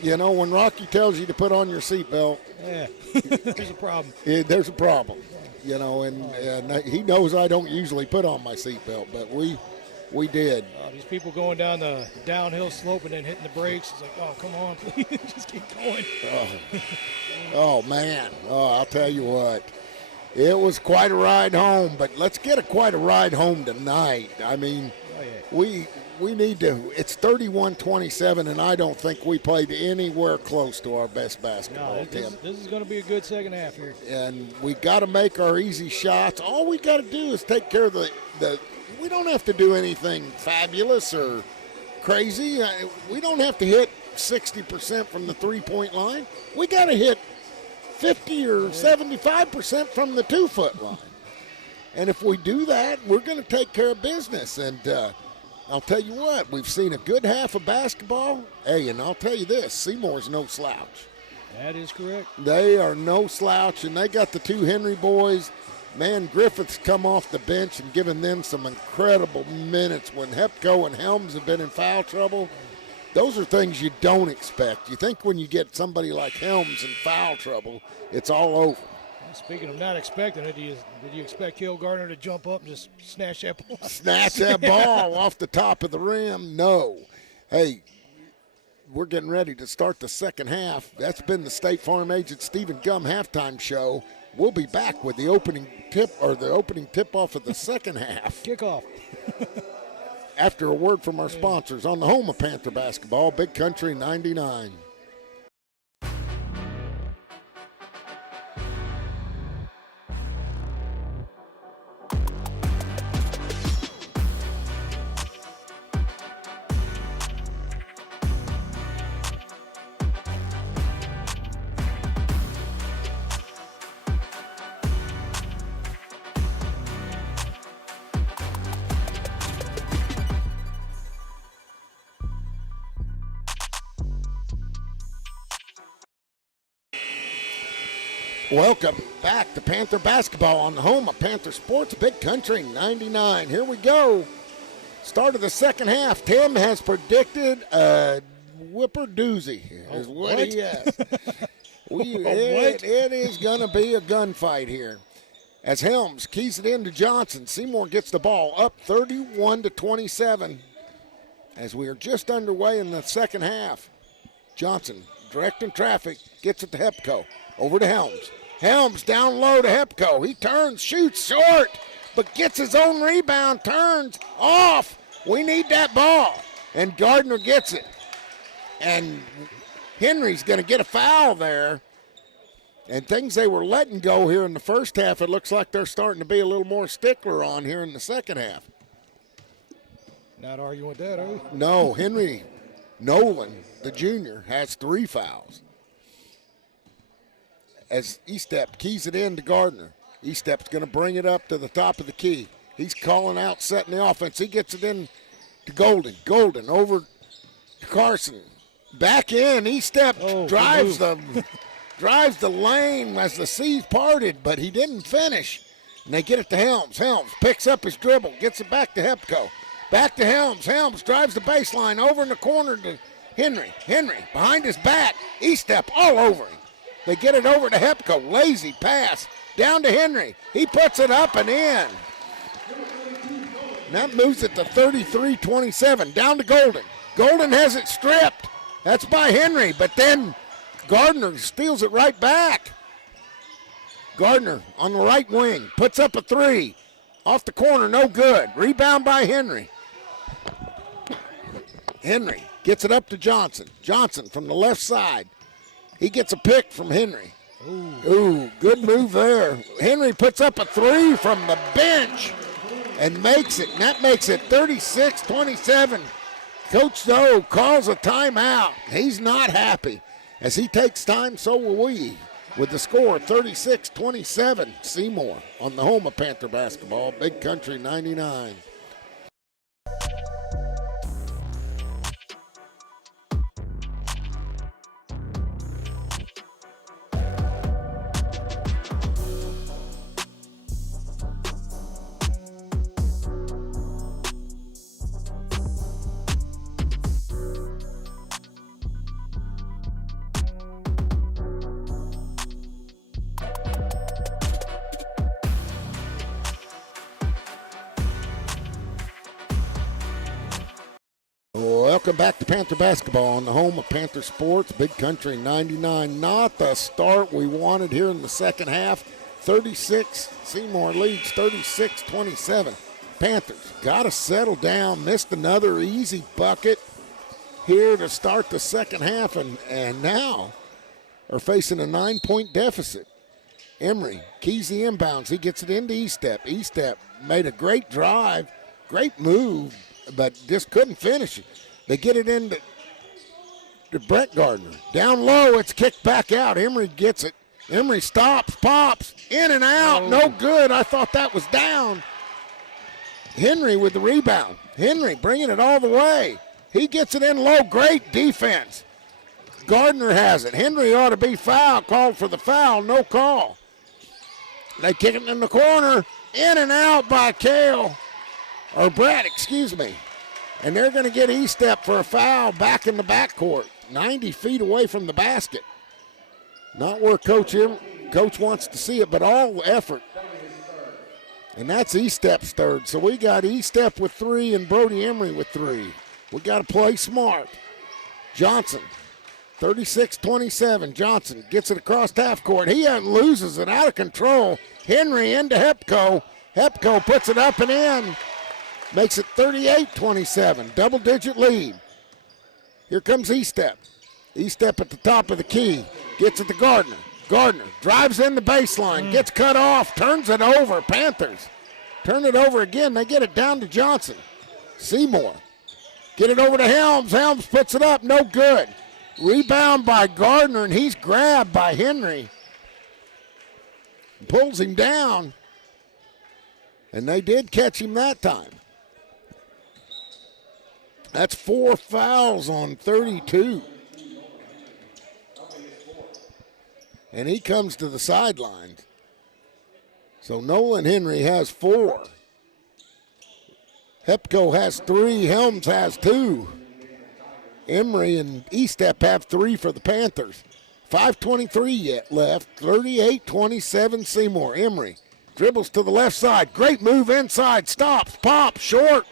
you know, when Rocky tells you to put on your seatbelt, yeah, there's a problem. There's a problem. You know, and he knows I don't usually put on my seatbelt, but we did. These people going down the downhill slope and then hitting the brakes. It's like, oh, come on, please, just keep going. Oh, man. Oh, I'll tell you what. It was quite a ride home, but let's get quite a ride home tonight. I mean, we need to. It's 31-27, and I don't think we played anywhere close to our best basketball. This is going to be a good second half here. And we got to make our easy shots. All we got to do is take care of the. We don't have to do anything fabulous or crazy. We don't have to hit 60% from the three-point line. We got to hit 50 or 75% from the 2-foot line. And if we do that, we're going to take care of business. And I'll tell you what, we've seen a good half of basketball. Hey, and I'll tell you this, Seymour's no slouch. That is correct. They are no slouch, and they got the 2 Henry boys. Man, Griffith's come off the bench and given them some incredible minutes when Hepco and Helms have been in foul trouble. Those are things you don't expect. You think when you get somebody like Helms in foul trouble, it's all over. Speaking of not expecting it, did you expect Cale Gardner to jump up and just snatch that ball? Snatch that ball off the top of the rim? No. Hey, we're getting ready to start the second half. That's been the State Farm Agent Stephen Gum halftime show. We'll be back with the opening tip-off of the second half. Kickoff. After a word from our sponsors on the home of Panther basketball, Big Country 99. Welcome back to Panther basketball on the home of Panther Sports, Big Country 99. Here we go. Start of the second half. Tim has predicted a whipper doozy is what he has. It is going to be a gunfight here. As Helms keys it into Johnson. Seymour gets the ball up 31-27 as we are just underway in the second half. Johnson directing traffic, gets it to Hepco. Over to Helms. Helms down low to Hepco. He turns, shoots short, but gets his own rebound, turns off. We need that ball. And Gardner gets it. And Henry's going to get a foul there. And things they were letting go here in the first half, it looks like they're starting to be a little more stickler on here in the second half. Not arguing with that, are you? No, Henry Nolan, the junior, has 3 fouls. As Estep keys it in to Gardner. Estep's going to bring it up to the top of the key. He's calling out, setting the offense. He gets it in to Golden. Golden over to Carson. Back in. Estep drives the lane as the seas parted, but he didn't finish. And they get it to Helms. Helms picks up his dribble, gets it back to Hepco. Back to Helms. Helms drives the baseline over in the corner to Henry. Henry behind his back. Estep all over him. They get it over to Hepco. Lazy pass down to Henry. He puts it up and in. And that moves it to 33-27. Down to Golden. Golden has it stripped. That's by Henry, but then Gardner steals it right back. Gardner on the right wing puts up a 3. Off the corner, no good. Rebound by Henry. Henry gets it up to Johnson. Johnson from the left side. He gets a pick from Henry. Ooh, good move there. Henry puts up a 3 from the bench and makes it. And that makes it 36-27. Coach Doe calls a timeout. He's not happy. As he takes time, so will we. With the score 36-27, Seymour on the home of Panther basketball, Big Country 99. Welcome back to Panther basketball on the home of Panther sports, Big Country 99. Not the start we wanted here in the second half. 36, Seymour leads 36-27. Panthers got to settle down. Missed another easy bucket here to start the second half, and now are facing a 9-point deficit. Emery keys the inbounds. He gets it into Estep. Estep made a great drive, great move, but just couldn't finish it. They get it into Brett Gardner. Down low, it's kicked back out. Emery gets it. Emery stops, pops, in and out. No good. I thought that was down. Henry with the rebound. Henry bringing it all the way. He gets it in low. Great defense. Gardner has it. Henry ought to be fouled. Called for the foul. No call. They kick it in the corner. In and out by Brett, excuse me. And they're going to get Estep for a foul back in the backcourt, 90 feet away from the basket. Not where Coach wants to see it, but all effort. And that's Estep's third. So we got Estep with 3 and Brody Emery with 3. We got to play smart. Johnson, 36-27. Johnson gets it across half court. He loses it out of control. Henry into Hepco. Hepco puts it up and in. Makes it 38-27, double-digit lead. Here comes Estep. Estep at the top of the key, gets it to Gardner. Gardner drives in the baseline, gets cut off, turns it over. Panthers turn it over again. They get it down to Johnson. Seymour get it over to Helms. Helms puts it up, no good. Rebound by Gardner, and he's grabbed by Henry. Pulls him down, and they did catch him that time. That's 4 fouls on 32. And he comes to the sidelines. So Nolan Henry has 4. Hepco has 3. Helms has 2. Emery and Estep have 3 for the Panthers. 5:23 yet left. 38-27 Seymour. Emery dribbles to the left side. Great move inside. Stops. Pops. Short.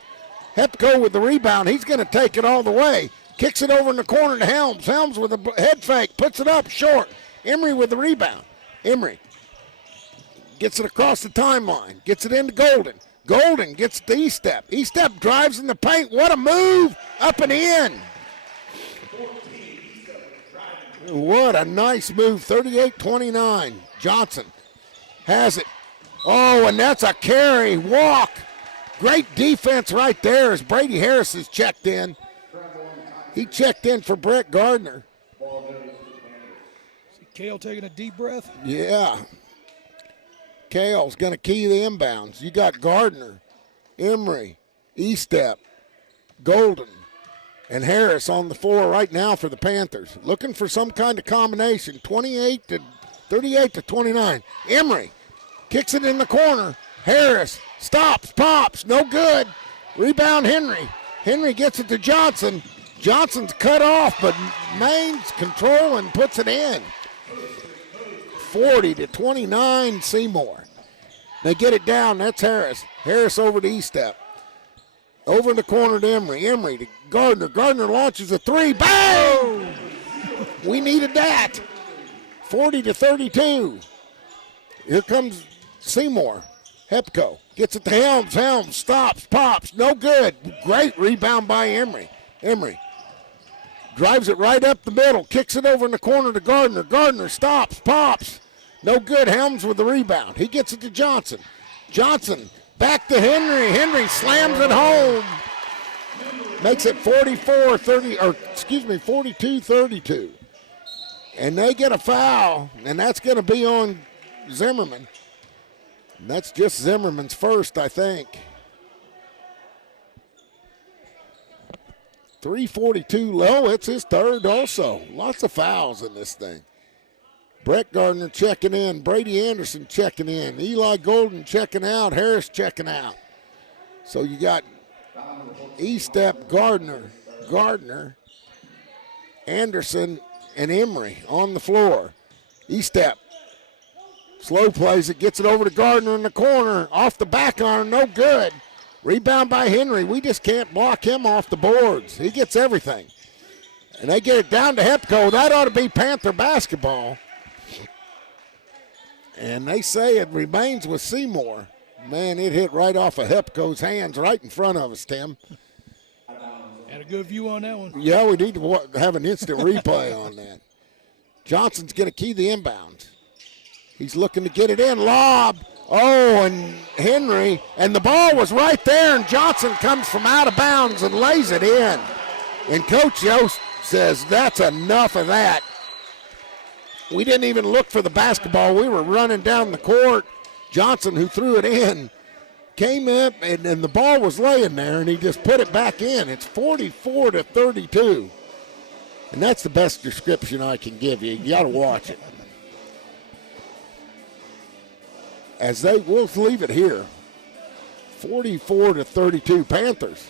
Hepco with the rebound. He's going to take it all the way. Kicks it over in the corner to Helms. Helms with a head fake. Puts it up short. Emery with the rebound. Emery gets it across the timeline, gets it into Golden. Golden gets it to E-Step. E-Step drives in the paint. What a move, up and in. What a nice move, 38-29. Johnson has it. Oh, and that's a carry, walk. Great defense right there as Brady Harris is checked in. He checked in for Brett Gardner. See Kale taking a deep breath? Yeah. Kale's going to key the inbounds. You got Gardner, Emery, E-Step, Golden, and Harris on the floor right now for the Panthers. Looking for some kind of combination. 38-29. Emery kicks it in the corner. Harris stops, pops, no good. Rebound Henry. Henry gets it to Johnson. Johnson's cut off, but mains control and puts it in. 40-29 Seymour. They get it down. That's Harris. Harris over to E-Step. Over in the corner to Emery. Emery to Gardner. Gardner launches a three. Bang! We needed that. 40-32. Here comes Seymour. Hepko gets it to Helms. Helms stops, pops. No good. Great rebound by Emery. Emery drives it right up the middle. Kicks it over in the corner to Gardner. Gardner stops, pops. No good. Helms with the rebound. He gets it to Johnson. Johnson back to Henry. Henry slams it home. Makes it 42-32. And they get a foul, and that's going to be on Zimmerman. And that's just Zimmerman's first, I think. 3:42 low. It's his third also. Lots of fouls in this thing. Brett Gardner checking in. Brady Anderson checking in. Eli Golden checking out. Harris checking out. So you got E-Step, Gardner, Anderson, and Emery on the floor. E-Step slow plays it, gets it over to Gardner in the corner. Off the back iron, no good. Rebound by Henry. We just can't block him off the boards. He gets everything. And they get it down to Hepko. That ought to be Panther basketball. And they say it remains with Seymour. Man, it hit right off of Hepko's hands right in front of us, Tim. Had a good view on that one. Yeah, we need to have an instant replay on that. Johnson's going to key the inbound. He's looking to get it in. Lob. Oh, and Henry. And the ball was right there, and Johnson comes from out of bounds and lays it in. And Coach Yost says, that's enough of that. We didn't even look for the basketball. We were running down the court. Johnson, who threw it in, came up, and the ball was laying there, and he just put it back in. It's 44-32. And that's the best description I can give you. You got to watch it. We'll leave it here. 44-32. Panthers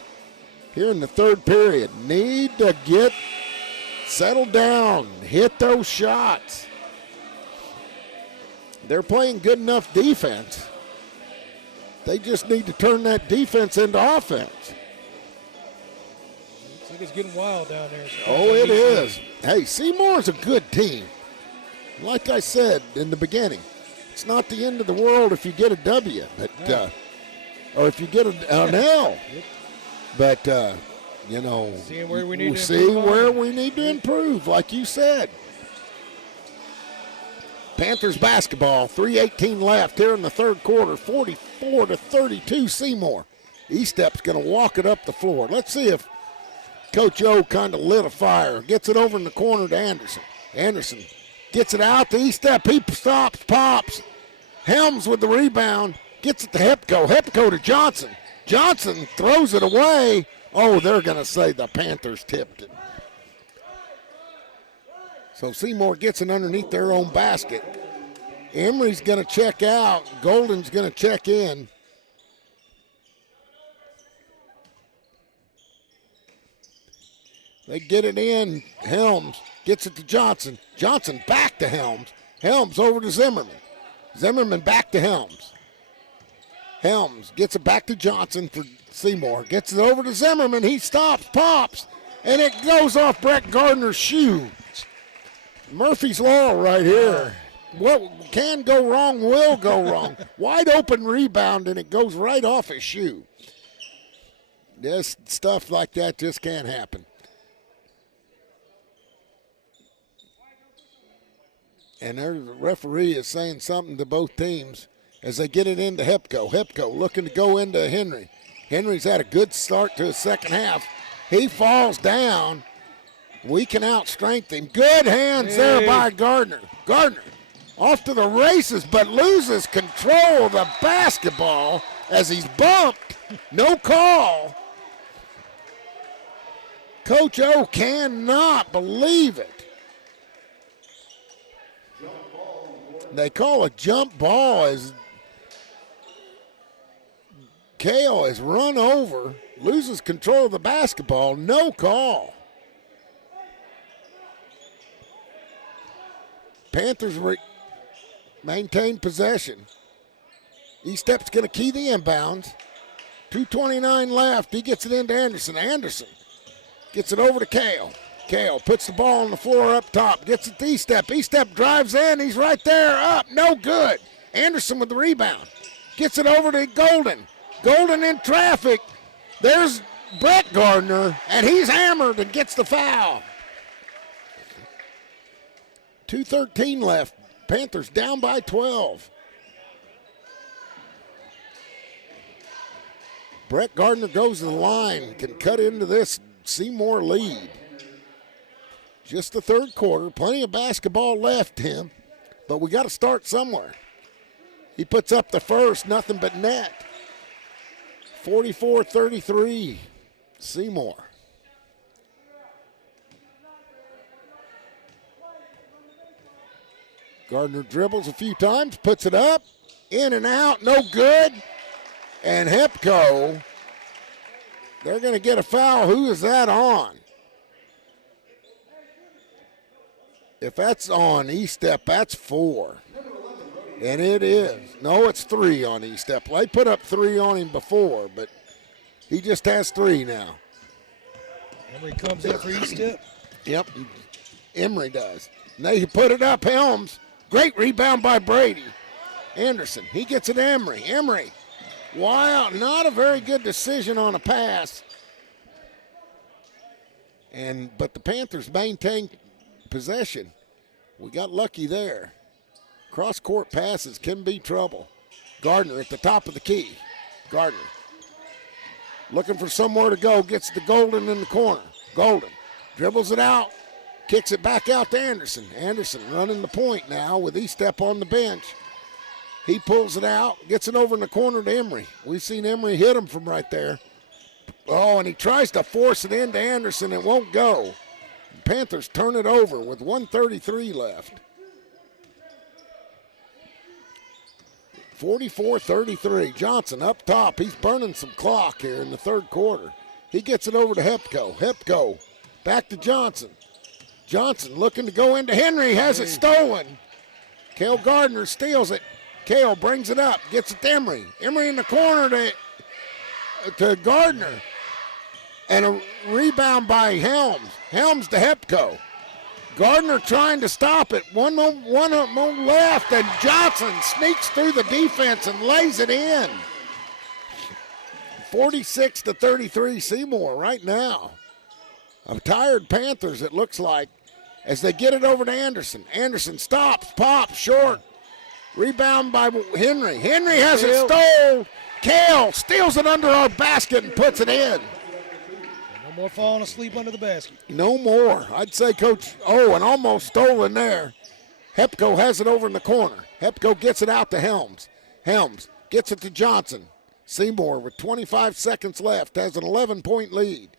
here in the third period need to get settled down, hit those shots. They're playing good enough defense. They just need to turn that defense into offense. Looks like it's getting wild down there. So oh, it is. Hey, Seymour's a good team. Like I said in the beginning, it's not the end of the world if you get a W, but or if you get an L. Yep. But, seeing where we need we'll see where we need to improve, like you said. Panthers basketball, 3:18 left here in the third quarter, 44-32 Seymour. E-Step's going to walk it up the floor. Let's see if Coach O kind of lit a fire. Gets it over in the corner to Anderson. Anderson gets it out to E-Step. He stops, pops. Helms with the rebound. Gets it to Hepko. Hepko to Johnson. Johnson throws it away. Oh, they're going to say the Panthers tipped it. So Seymour gets it underneath their own basket. Emery's going to check out. Golden's going to check in. They get it in. Helms gets it to Johnson. Johnson back to Helms. Helms over to Zimmerman. Zimmerman back to Helms. Helms gets it back to Johnson for Seymour. Gets it over to Zimmerman. He stops, pops, and it goes off Brett Gardner's shoe. Murphy's Law right here. what can go wrong will go wrong. Wide open rebound, and it goes right off his shoe. This stuff like that just can't happen. And the referee is saying something to both teams as they get it into Hepco. Hepco looking to go into Henry. Henry's had a good start to his second half. He falls down. We can outstrength him. Good hands there by Gardner. Gardner off to the races, but loses control of the basketball as he's bumped. No call. Coach O cannot believe it. They call a jump ball as Kale is run over, loses control of the basketball, no call. Panthers maintain possession. E-Step's going to key the inbounds. 2:29 left. He gets it into Anderson. Anderson gets it over to Kale. Kale puts the ball on the floor up top. Gets it to E-Step. E-Step drives in. He's right there. Up. No good. Anderson with the rebound. Gets it over to Golden. Golden in traffic. There's Brett Gardner, and he's hammered and gets the foul. 2:13 left. Panthers down by 12. Brett Gardner goes to the line, can cut into this Seymour lead. Just the third quarter, plenty of basketball left him, but we got to start somewhere. He puts up the first, nothing but net. 44-33, Seymour. Gardner dribbles a few times, puts it up, in and out, no good. And Hepco, they're going to get a foul. Who is that on? If that's on E-Step, that's 4. And it is. No, it's 3 on E-Step. They put up 3 on him before, but he just has 3 now. Emery comes in for E-Step. Yep, Emery does. And they put it up, Helms. Great rebound by Brady. Anderson, he gets it to Emery. Emery, wow, not a very good decision on a pass. But the Panthers maintain possession. We got lucky there. Cross-court passes can be trouble. Gardner at the top of the key. Gardner looking for somewhere to go. Gets to Golden in the corner. Golden dribbles it out. Kicks it back out to Anderson. Anderson running the point now with E-Step on the bench. He pulls it out. Gets it over in the corner to Emery. We've seen Emery hit him from right there. Oh, and he tries to force it into Anderson. It won't go. Panthers turn it over with 1:33 left. 44-33. Johnson up top. He's burning some clock here in the third quarter. He gets it over to Hepco. Hepco back to Johnson. Johnson looking to go into Henry. Has it stolen. Cale Gardner steals it. Cale brings it up. Gets it to Emery. Emery in the corner to Gardner. And a rebound by Helms. Helms to Hepco. Gardner trying to stop it. One more left, and Johnson sneaks through the defense and lays it in. 46-33 Seymour right now. A tired Panthers, it looks like, as they get it over to Anderson. Anderson stops, pops, short. Rebound by Henry. Henry has it stole. Cale steals it under our basket and puts it in. No more falling asleep under the basket. No more. I'd say Coach, and almost stolen there. Hepco has it over in the corner. Hepco gets it out to Helms. Helms gets it to Johnson. Seymour with 25 seconds left has an 11-point lead.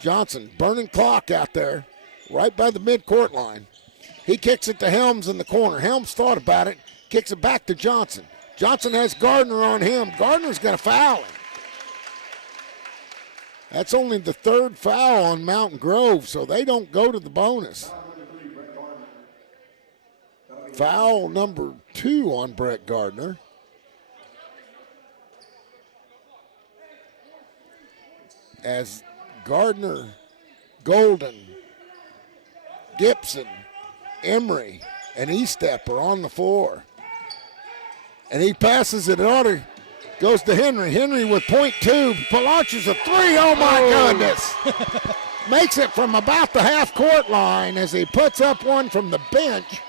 Johnson burning clock out there right by the midcourt line. He kicks it to Helms in the corner. Helms thought about it, kicks it back to Johnson. Johnson has Gardner on him. Gardner's going to foul him. That's only the third foul on Mountain Grove, so they don't go to the bonus. Foul number 2 on Brett Gardner. As Gardner, Golden, Gibson, Emery and E-Step are on the floor. And he passes it on. Goes to Henry. Henry with .2. Launches a three. Oh, my goodness. Makes it from about the half-court line as he puts up one from the bench.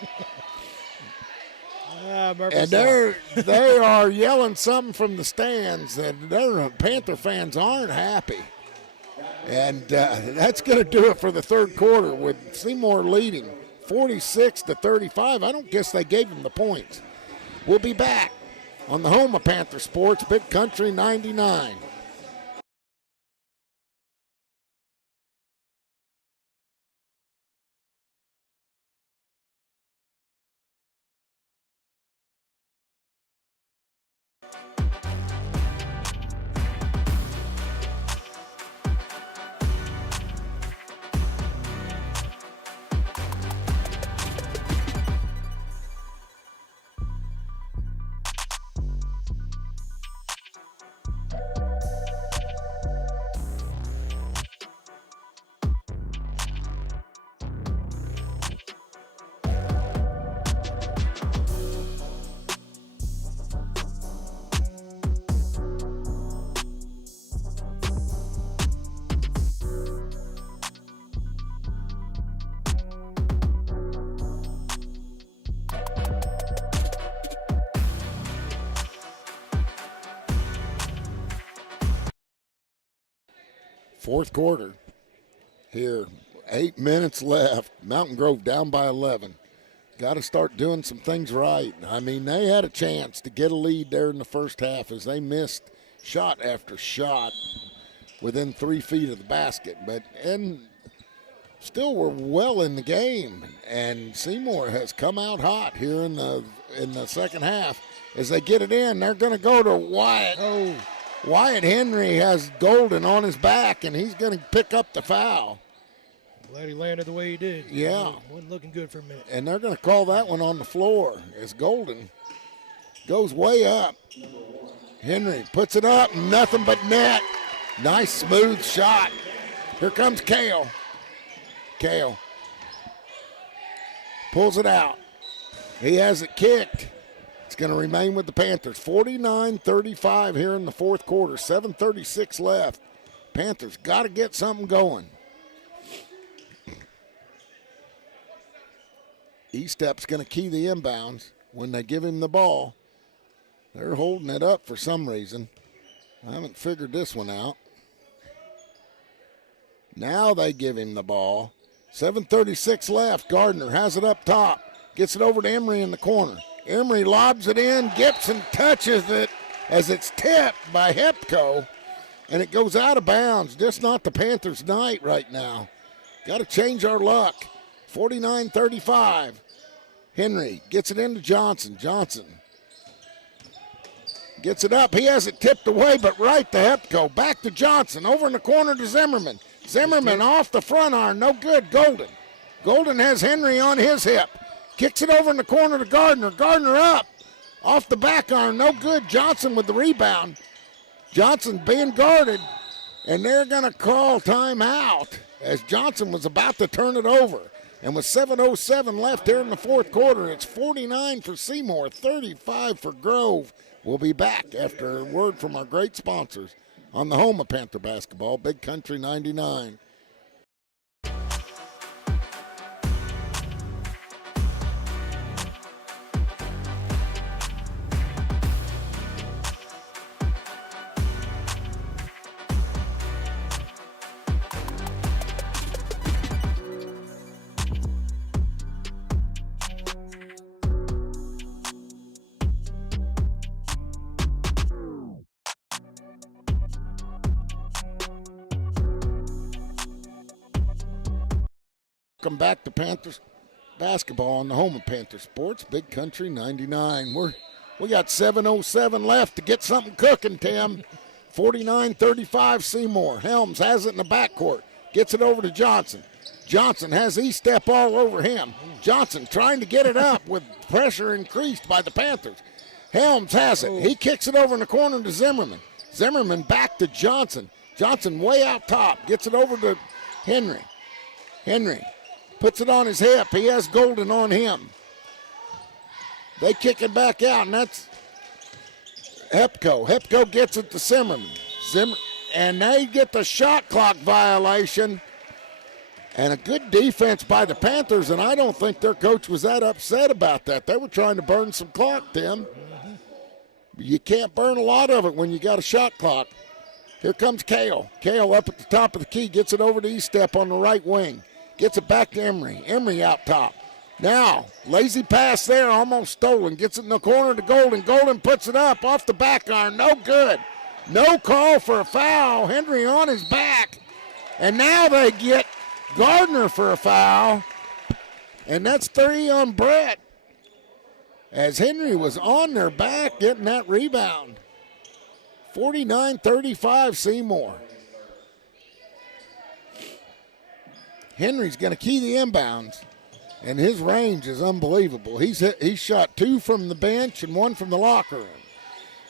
And they are yelling something from the stands that their Panther fans aren't happy. And that's going to do it for the third quarter with Seymour leading 46-35. I don't guess they gave them the points. We'll be back on the home of Panther Sports, Big Country 99. Fourth quarter here, 8 minutes left. Mountain Grove down by 11. Got to start doing some things right. I mean, they had a chance to get a lead there in the first half as they missed shot after shot within 3 feet of the basket, and still were well in the game. And Seymour has come out hot here in the second half. As they get it in, they're going to go to Wyatt. Wyatt Henry has Golden on his back, and he's going to pick up the foul. Glad he landed the way he did. Yeah. Wasn't looking good for a minute. And they're going to call that one on the floor as Golden goes way up. Henry puts it up, nothing but net. Nice smooth shot. Here comes Kale. Kale pulls it out. He has it kicked. It's going to remain with the Panthers. 49-35 here in the fourth quarter. 7:36 left. Panthers got to get something going. E-Step's going to key the inbounds when they give him the ball. They're holding it up for some reason. I haven't figured this one out. Now they give him the ball. 7:36 left. Gardner has it up top. Gets it over to Emery in the corner. Emery lobs it in. Gibson touches it as it's tipped by Hepco, and it goes out of bounds. Just not the Panthers' night right now. Got to change our luck. 49-35. Henry gets it into Johnson. Johnson gets it up. He has it tipped away, but right to Hepco. Back to Johnson. Over in the corner to Zimmerman. Zimmerman off the front arm. No good. Golden. Golden has Henry on his hip. Kicks it over in the corner to Gardner. Gardner up. Off the back arm. No good. Johnson with the rebound. Johnson being guarded. And they're going to call timeout as Johnson was about to turn it over. And with 7:07 left here in the fourth quarter, it's 49 for Seymour, 35 for Grove. We'll be back after a word from our great sponsors on the home of Panther basketball, Big Country 99. Welcome back to Panthers basketball on the home of Panther Sports, Big Country 99. We got 7:07 left to get something cooking, Tim. 49-35 Seymour. Helms has it in the backcourt. Gets it over to Johnson. Johnson has E-Step all over him. Johnson trying to get it up with pressure increased by the Panthers. Helms has it. He kicks it over in the corner to Zimmerman. Zimmerman back to Johnson. Johnson way out top. Gets it over to Henry. Henry puts it on his hip. He has Golden on him. They kick it back out, and that's Hepco. Hepco gets it to Zimmerman. And they get the shot clock violation. And a good defense by the Panthers, and I don't think their coach was that upset about that. They were trying to burn some clock, Tim. You can't burn a lot of it when you got a shot clock. Here comes Kale. Kale up at the top of the key, gets it over to Estep on the right wing. Gets it back to Emery. Emery out top. Now, lazy pass there, almost stolen. Gets it in the corner to Golden. Golden puts it up off the back iron. No good. No call for a foul. Henry on his back. And now they get Gardner for a foul. And that's 3 on Brett. As Henry was on their back getting that rebound. 49-35 Seymour. Henry's going to key the inbounds, and his range is unbelievable. He's shot 2 from the bench and 1 from the locker room.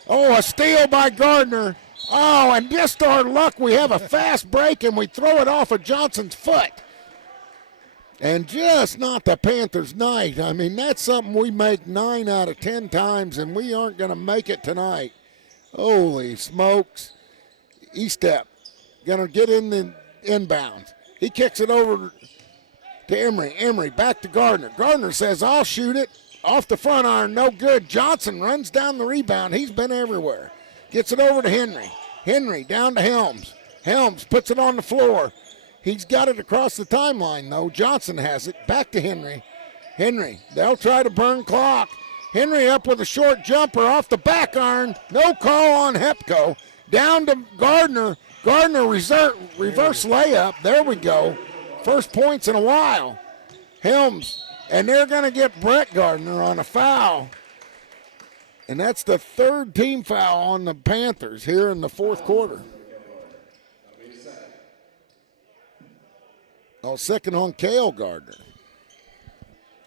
Oh, a steal by Gardner. Oh, and just our luck, we have a fast break, and we throw it off of Johnson's foot. And just not the Panthers' night. I mean, that's something we make 9 out of 10 times, and we aren't going to make it tonight. Holy smokes. Estep going to get in the inbounds. He kicks it over to Emery. Emery back to Gardner. Gardner says, I'll shoot it. Off the front iron, no good. Johnson runs down the rebound. He's been everywhere. Gets it over to Henry. Henry down to Helms. Helms puts it on the floor. He's got it across the timeline, though. Johnson has it. Back to Henry. Henry, they'll try to burn clock. Henry up with a short jumper off the back iron. No call on Hepco. Down to Gardner. Gardner reverse layup. There we go. First points in a while. Helms. And they're going to get Brett Gardner on a foul. And that's the 3rd team foul on the Panthers here in the 4th quarter. Oh, 2nd on Cale Gardner.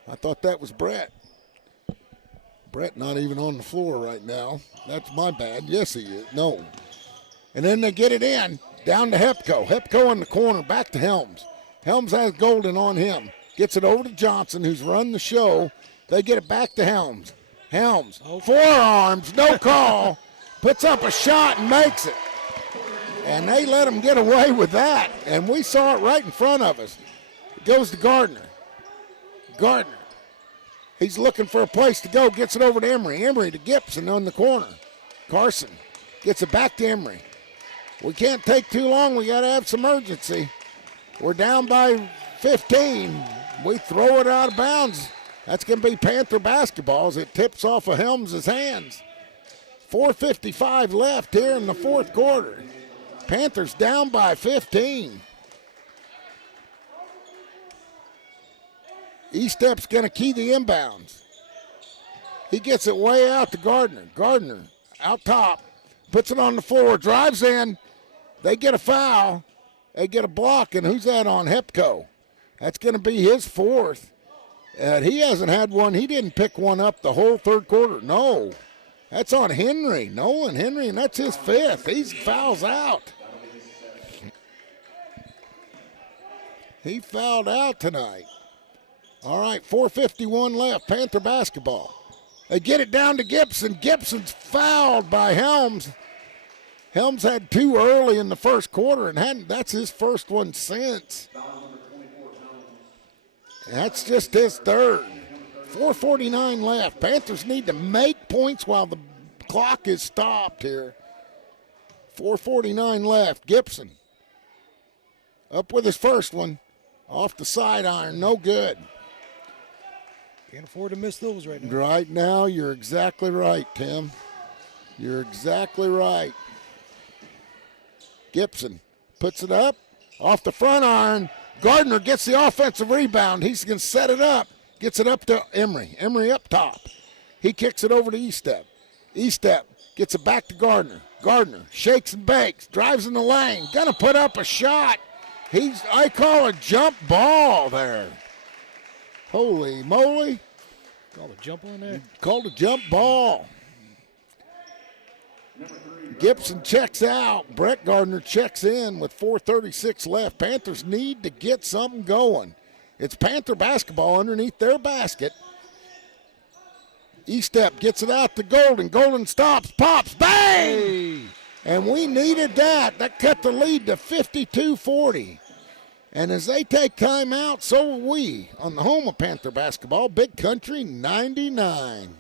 I thought that was Brett. Brett not even on the floor right now. That's my bad. Yes, he is. No. And then they get it in. Down to Hepco. Hepco in the corner. Back to Helms. Helms has Golden on him. Gets it over to Johnson, who's run the show. They get it back to Helms. Helms, forearms, no call. Puts up a shot and makes it. And they let him get away with that. And we saw it right in front of us. It goes to Gardner. Gardner. He's looking for a place to go. Gets it over to Emery. Emery to Gibson on the corner. Carson gets it back to Emery. We can't take too long. We got to have some urgency. We're down by 15. We throw it out of bounds. That's going to be Panther basketball as it tips off of Helms' hands. 4:55 left here in the 4th quarter. Panthers down by 15. Estep's going to key the inbounds. He gets it way out to Gardner. Gardner out top, puts it on the floor, drives in. They get a foul. They get a block, and who's that on? Hepco. That's going to be his 4th. He hasn't had one. He didn't pick one up the whole 3rd quarter. No. That's on Henry, Nolan Henry, and that's his 5th. He fouls out. He fouled out tonight. All right, 4:51 left, Panther basketball. They get it down to Gibson. Gibson's fouled by Helms. Helms had 2 early in the 1st quarter, and that's his 1st one since. That's just his 3rd. 4:49 left. Panthers need to make points while the clock is stopped here. 4:49 left. Gibson up with his 1st one. Off the side iron, no good. Can't afford to miss those right now. Right now, you're exactly right, Tim. You're exactly right. Gibson puts it up. Off the front iron. Gardner gets the offensive rebound. He's going to set it up. Gets it up to Emery. Emery up top. He kicks it over to Estep. Estep gets it back to Gardner. Gardner shakes and bakes. Drives in the lane. Going to put up a shot. I call a jump ball there. Holy moly. Called a jump on there? Called a jump ball. Gibson checks out. Brett Gardner checks in with 4:36 left. Panthers need to get something going. It's Panther basketball underneath their basket. E-Step gets it out to Golden. Golden stops, pops, bang! Hey. And we needed that. That cut the lead to 52-40. And as they take time out, so will we on the home of Panther basketball, Big Country 99.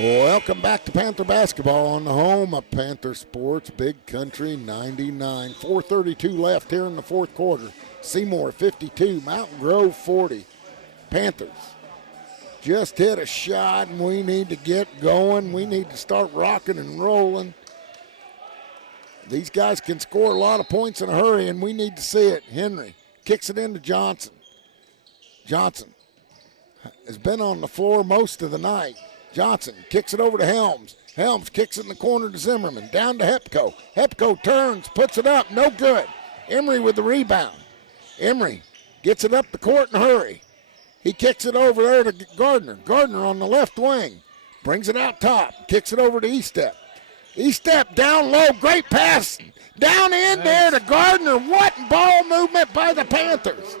Welcome back to Panther basketball on the home of Panther Sports, Big Country 99. 4:32 left here in the fourth quarter. Seymour 52, Mountain Grove 40. Panthers just hit a shot, and we need to get going. We need to start rocking and rolling. These guys can score a lot of points in a hurry, and we need to see it. Henry kicks it into Johnson. Johnson has been on the floor most of the night. Johnson kicks it over to Helms. Helms kicks it in the corner to Zimmerman. Down to Hepko. Hepko turns, puts it up, no good. Emery with the rebound. Emery gets it up the court in a hurry. He kicks it over there to Gardner. Gardner on the left wing. Brings it out top. Kicks it over to E-Step. E-Step down low. Great pass. Down in there to Gardner. What ball movement by the Panthers.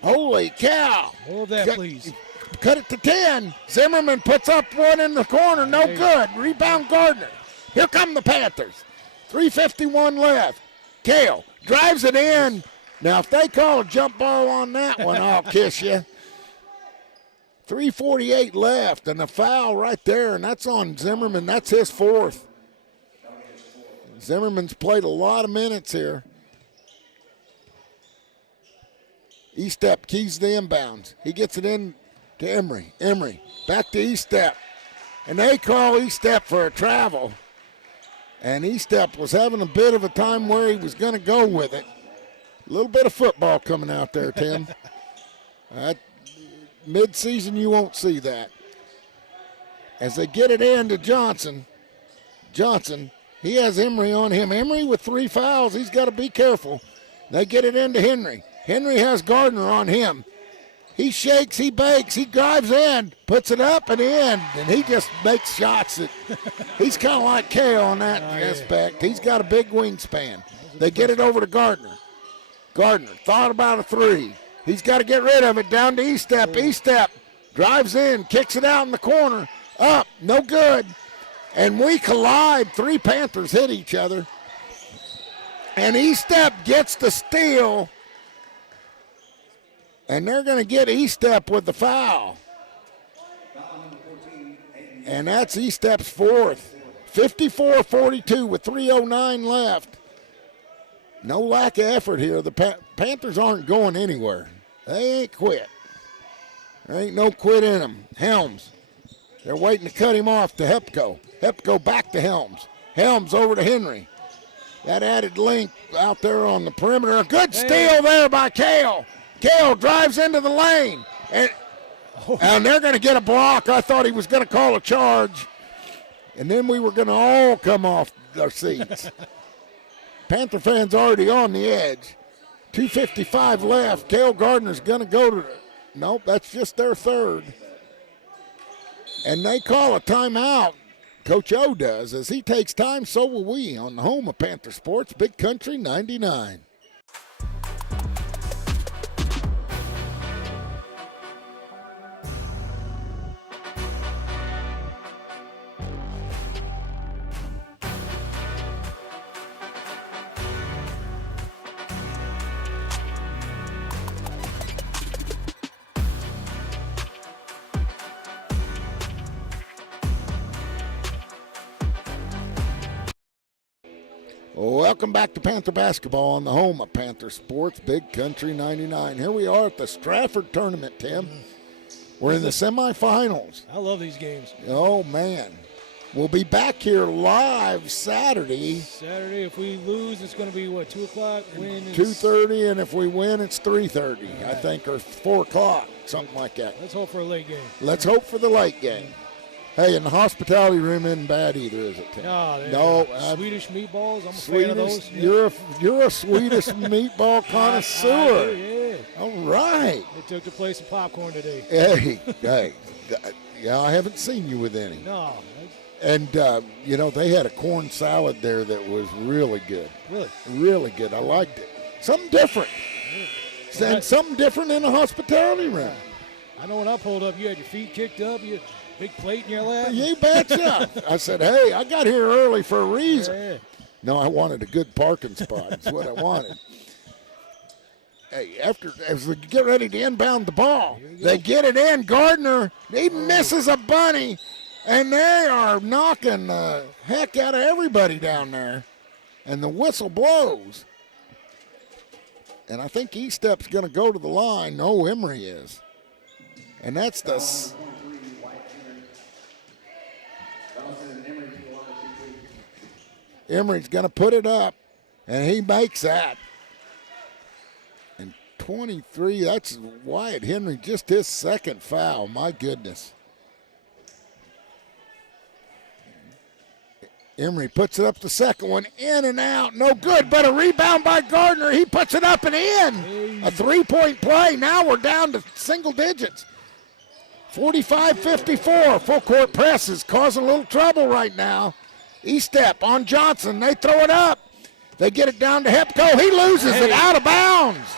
Holy cow. More of that, please. Cut it to 10. Zimmerman puts up one in the corner. No good. Rebound Gardner. Here come the Panthers. 3:51 left. Kale drives it in. Now, if they call a jump ball on that one, I'll kiss you. 3:48 left, and a foul right there, and that's on Zimmerman. That's his fourth. Zimmerman's played a lot of minutes here. E-Step keys the inbounds. He gets it in to Emery. Emery back to E-Step. And they call E-Step for a travel. And E-Step was having a bit of a time where he was going to go with it. A little bit of football coming out there, Tim. Mid-season, you won't see that. As they get it in to Johnson. Johnson, he has Emery on him. Emery with 3 fouls. He's got to be careful. They get it into Henry. Henry has Gardner on him. He shakes, he bakes, he drives in, puts it up and in, and he just makes shots. He's kind of like Kale on that aspect. He's got a big wingspan. They get it over to Gardner. Gardner thought about a three. He's got to get rid of it. Down to E-Step. E-Step drives in, kicks it out in the corner. Up, no good. And we collide. 3 Panthers hit each other. And E-Step gets the steal. And they're going to get E-Step with the foul. And that's E-Step's fourth. 54-42 with 3:09 left. No lack of effort here. The Panthers aren't going anywhere. They ain't quit. There ain't no quit in them. Helms. They're waiting to cut him off to Hepko. Hepko back to Helms. Helms over to Henry. That added length out there on the perimeter. A good steal there by Kale. Kale drives into the lane. And they're going to get a block. I thought he was going to call a charge. And then we were going to all come off our seats. Panther fans already on the edge. 2:55 left. Kale Gardner's going to go to – nope, that's just their third. And they call a timeout. Coach O does. As he takes time, so will we on the home of Panther Sports, Big Country 99. Welcome back to Panther basketball on the home of Panther Sports, Big Country 99. Here we are at the Strafford tournament, Tim. We're in the semifinals. I love these games. Oh, man. We'll be back here live Saturday. Saturday, if we lose, it's going to be, what, 2 o'clock? Win is 2:30, and if we win, it's 3:30, I think, or 4 o'clock, something like that. Let's hope for a late game. Let's hope for the late game. Hey, and the hospitality room isn't bad either, is it, Tim? No. Swedish meatballs, I'm a fan of those. You're a Swedish meatball connoisseur. Yeah. All right. They took the place of popcorn today. Hey, yeah, I haven't seen you with any. No. And, they had a corn salad there that was really good. Really? Really good. I liked it. Something different. Yeah. And something different in the hospitality room. I know when I pulled up, you had your feet kicked up, you had a big plate in your lap. You betcha. I said, hey, I got here early for a reason. Yeah. No, I wanted a good parking spot. That's what I wanted. Hey, as we get ready to inbound the ball, they get it in. Gardner, he misses a bunny, and they are knocking the heck out of everybody down there. And the whistle blows. And I think E-Step's going to go to the line. No, Emery is. And that's the... Emery's going to put it up, and he makes that. And 23, that's Wyatt Henry, just his second foul. My goodness. Emery puts it up the second one, in and out, no good, but a rebound by Gardner. He puts it up and in. A three-point play. Now we're down to single digits. 45-54. Full court press is causing a little trouble right now. E-Step on Johnson. They throw it up. They get it down to Hepko. He loses it out of bounds.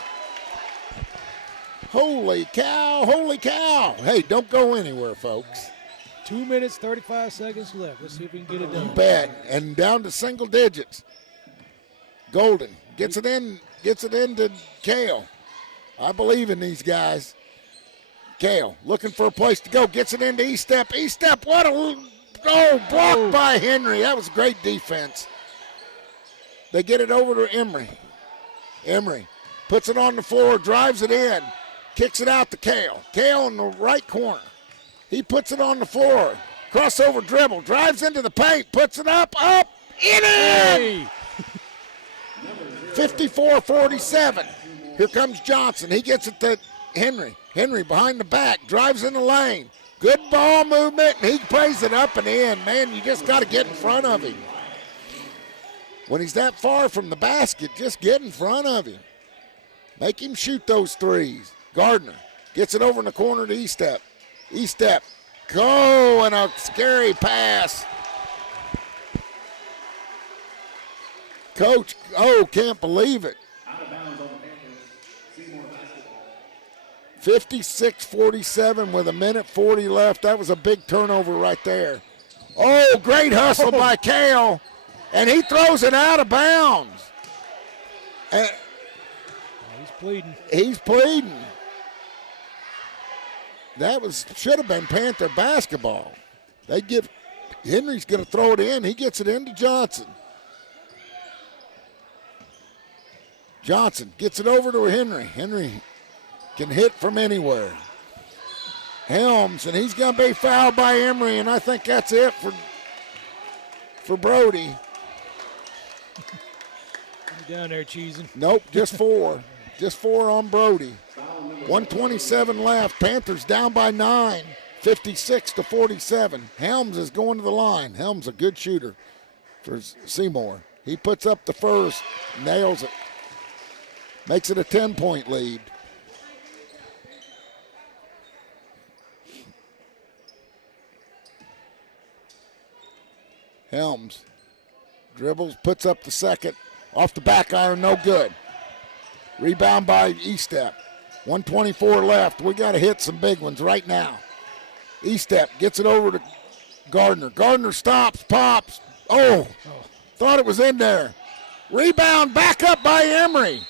Holy cow, holy cow. Hey, don't go anywhere, folks. 2 minutes, 35 seconds left. Let's see if we can get it done. You bet. And down to single digits. Golden gets it into Kale. I believe in these guys. Kale looking for a place to go. Gets it into E-Step. E-Step, what a blocked by Henry. That was great defense. They get it over to Emery. Emery puts it on the floor, drives it in, kicks it out to Kale. Kale in the right corner. He puts it on the floor. Crossover dribble. Drives into the paint. Puts it up. In it! 54-47. Here comes Johnson. He gets it to Henry. Henry behind the back. Drives in the lane. Good ball movement. And he plays it up and in. Man, you just got to get in front of him. When he's that far from the basket, just get in front of him. Make him shoot those threes. Gardner gets it over in the corner to E-Step. E-Step, go, and a scary pass. Coach, can't believe it. 56-47 with 1:40 left. That was a big turnover right there. Oh, great hustle by Kale, and he throws it out of bounds. He's pleading. He's pleading. That should have been Panther basketball. Henry's going to throw it in. He gets it into Johnson. Johnson gets it over to Henry. Henry can hit from anywhere. Helms, and he's going to be fouled by Emery, and I think that's it for Brody. Down there cheesing. Nope, just 4. Just 4 on Brody. 1:27 left. Panthers down by 9, 56-47. Helms is going to the line. Helms a good shooter for Seymour. He puts up the first, nails it. Makes it a 10-point lead. Helms dribbles, puts up the second. Off the back iron, no good. Rebound by E-Step. 1:24 left. We got to hit some big ones right now. E-Step gets it over to Gardner. Gardner stops, pops. Thought it was in there. Rebound back up by Emery.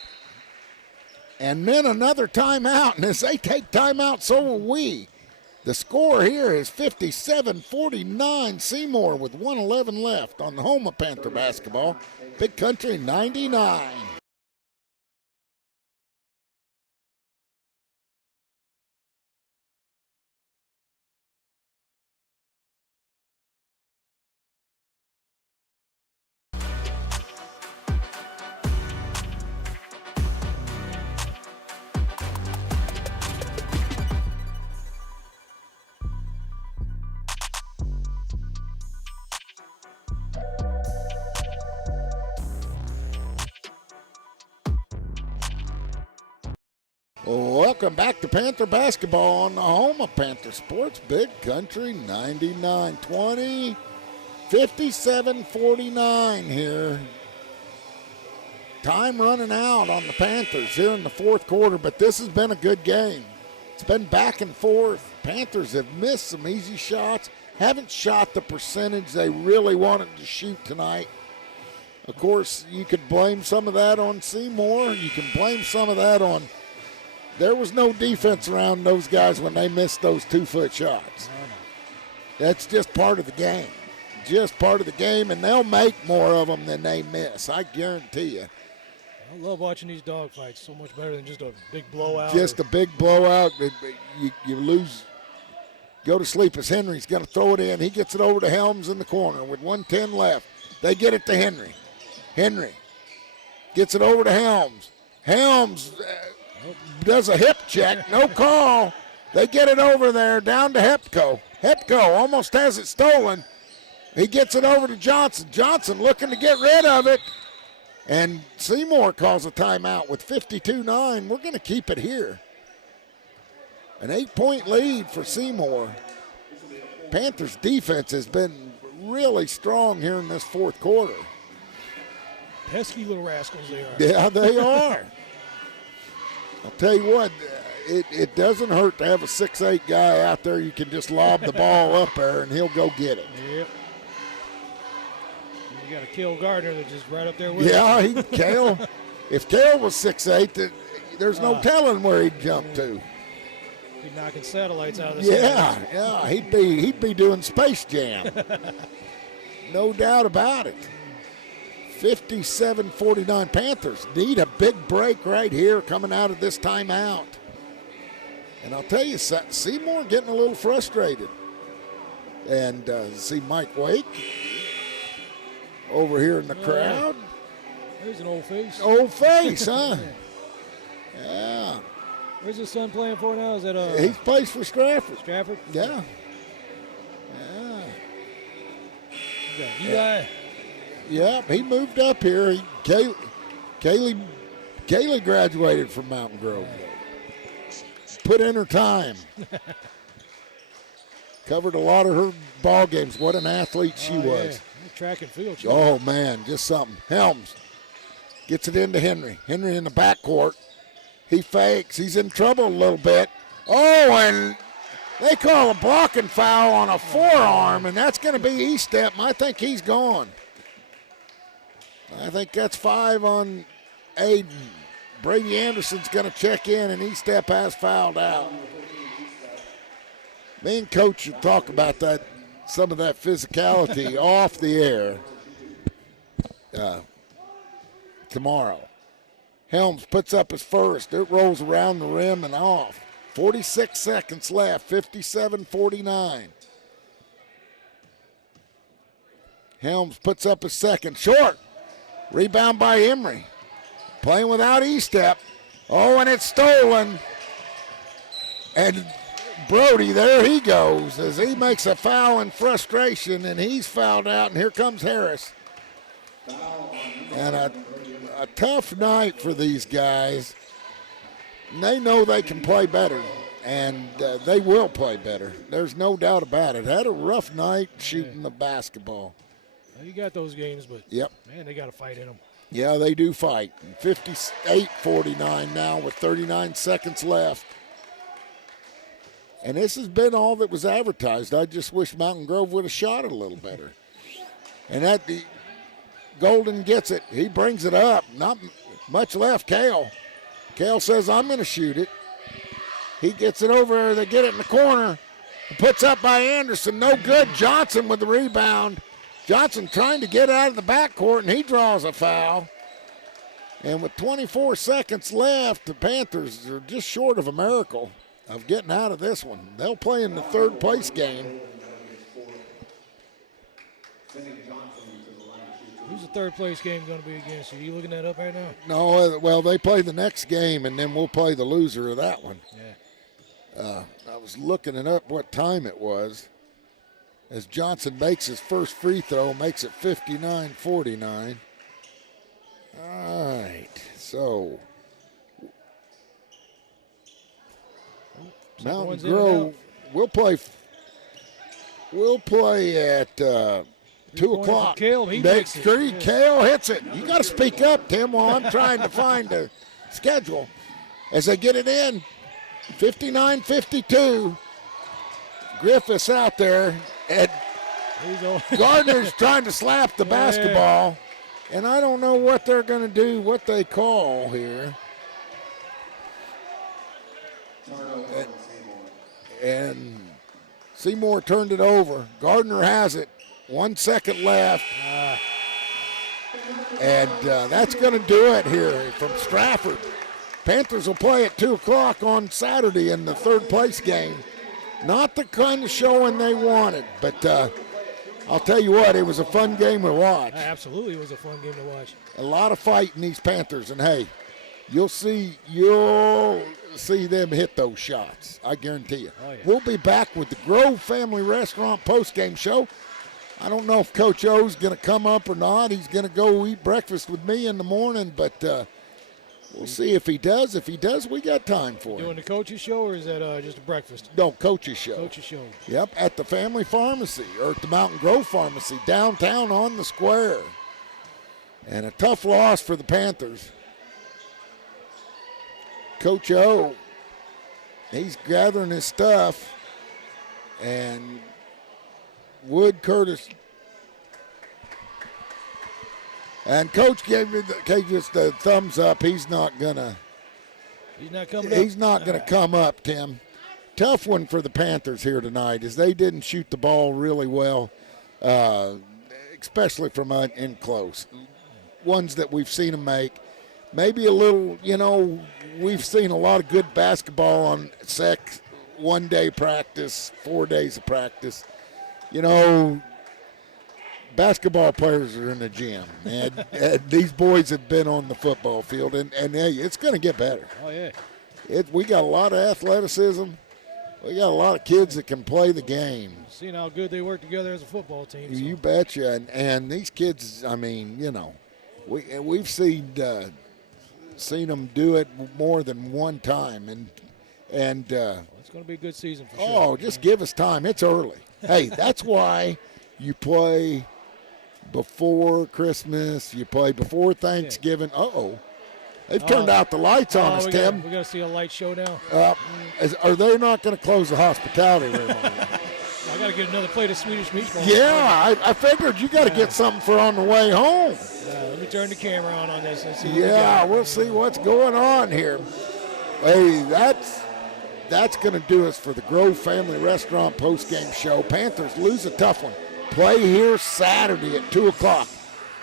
And then another timeout. And as they take timeout, so will we. The score here is 57-49. Seymour with 1:11 left on the home of Panther basketball. Big Country 99. Welcome back to Panther basketball on the home of Panther Sports, Big Country 99-20, 57-49 here. Time running out on the Panthers here in the fourth quarter, but this has been a good game. It's been back and forth. Panthers have missed some easy shots, haven't shot the percentage they really wanted to shoot tonight. Of course, you could blame some of that on Seymour. You can blame some of that on there was no defense around those guys when they missed those 2-foot shots. That's just part of the game. Just part of the game, and they'll make more of them than they miss. I guarantee you. I love watching these dog fights. So much better than just a big blowout. Just a big blowout. You lose. Go to sleep as Henry's going to throw it in. He gets it over to Helms in the corner with 1:10 left. They get it to Henry. Henry gets it over to Helms. Helms does a hip check, no call. They get it over there down to Hepko. Hepko almost has it stolen. He gets it over to Johnson. Johnson looking to get rid of it. And Seymour calls a timeout with 52-9. We're going to keep it here. An 8-point lead for Seymour. Panthers defense has been really strong here in this fourth quarter. Pesky little rascals they are. Yeah, they are. I'll tell you what, it doesn't hurt to have a 6'8" guy out there. You can just lob the ball up there, and he'll go get it. Yep. You got a Cale Gardner that's just right up there with him. Cale. If Cale was 6'8", there's no telling where he'd jump to. He'd knocking satellites out of the sky. Yeah, he'd be doing Space Jam. No doubt about it. 57-49. Panthers need a big break right here coming out of this timeout. And I'll tell you, Seymour getting a little frustrated. And see Mike Wake over here in the crowd. There's an old face. Old face, huh? Yeah. Where's his son playing for now? Is that he plays for Strafford. Strafford? Yeah. Yeah. Yep, he moved up here. Kaylee graduated from Mountain Grove. Put in her time. Covered a lot of her ball games. What an athlete she was. Yeah. Track and field. Oh, man, just something. Helms gets it into Henry. Henry in the backcourt. He fakes. He's in trouble a little bit. Oh, and they call a blocking foul on a forearm, and that's going to be E-Step. I think he's gone. I think that's 5 on Aiden. Brady Anderson's going to check in, and E-Step has fouled out. Me and Coach will talk about that, some of that physicality off the air tomorrow. Helms puts up his first. It rolls around the rim and off. 46 seconds left, 57-49. Helms puts up his second. Short. Rebound by Emery. Playing without E-Step. Oh, and it's stolen. And Brody, there he goes as he makes a foul in frustration, and he's fouled out, and here comes Harris. And a tough night for these guys. And they know they can play better, and they will play better. There's no doubt about it. Had a rough night shooting the basketball. You got those games, but man, they got to fight in them. Yeah, they do fight. 58-49 now with 39 seconds left. And this has been all that was advertised. I just wish Mountain Grove would have shot it a little better. And Golden gets it. He brings it up. Not much left. Cale says, I'm going to shoot it. He gets it over. They get it in the corner. Puts up by Anderson. No good. Johnson with the rebound. Johnson trying to get out of the backcourt, and he draws a foul. And with 24 seconds left, the Panthers are just short of a miracle of getting out of this one. They'll play in the third place game. Who's the third place game going to be against? Are you looking that up right now? No, well, they play the next game, and then we'll play the loser of that one. Yeah. I was looking it up what time it was. As Johnson makes his first free throw, makes it 59-49. All right, so Mountain Grove, we'll play at 2 o'clock. Next street, yeah. Kale hits it. You got to speak up, Tim, while I'm trying to find a schedule. As they get it in, 59-52. Griffiths out there, and Gardner's trying to slap the basketball, and I don't know what they're going to do, what they call here. And Seymour turned it over. Gardner has it. 1 second left. And that's going to do it here from Strafford. Panthers will play at 2 o'clock on Saturday in the third place game. Not the kind of showing they wanted, but I'll tell you what, it was a fun game to watch. Absolutely, it was a fun game to watch. A lot of fight in these Panthers, and hey, you'll see them hit those shots. I guarantee you. Oh, yeah. We'll be back with the Grove Family Restaurant post-game show. I don't know if Coach O's going to come up or not. He's going to go eat breakfast with me in the morning, but we'll see if he does. If he does, we got time for him. Doing the coach's show, or is that just a breakfast? No, Coach's show. Coach's show. Yep, at the Family Pharmacy, or at the Mountain Grove Pharmacy, downtown on the square. And a tough loss for the Panthers. Coach O, he's gathering his stuff, and Wood Curtis. And Coach gave us the thumbs up. He's not gonna come up, Tim. Tough one for the Panthers here tonight, as they didn't shoot the ball really well, especially from in close. Ones that we've seen them make. Maybe a little, we've seen a lot of good basketball on 1 day practice, 4 days of practice. Basketball players are in the gym, and these boys have been on the football field, and hey, it's going to get better. Oh, yeah. We got a lot of athleticism. We got a lot of kids that can play the game. Seeing how good they work together as a football team. So. You betcha. And these kids, we've seen them do it more than one time, and it's going to be a good season for sure. Oh, just give us time. It's early. Hey, that's why you play before Christmas. You play before Thanksgiving. They've turned out the lights on us, Tim. We're going to see a light show now. Are they not going to close the hospitality room on you? I got to get another plate of Swedish meatballs. Yeah, I figured you got to get something for on the way home. Let me turn the camera on this and see. We'll see what's going on here. Hey, that's going to do us for the Grove Family Restaurant postgame show. Panthers lose a tough one. Play here Saturday at 2 o'clock.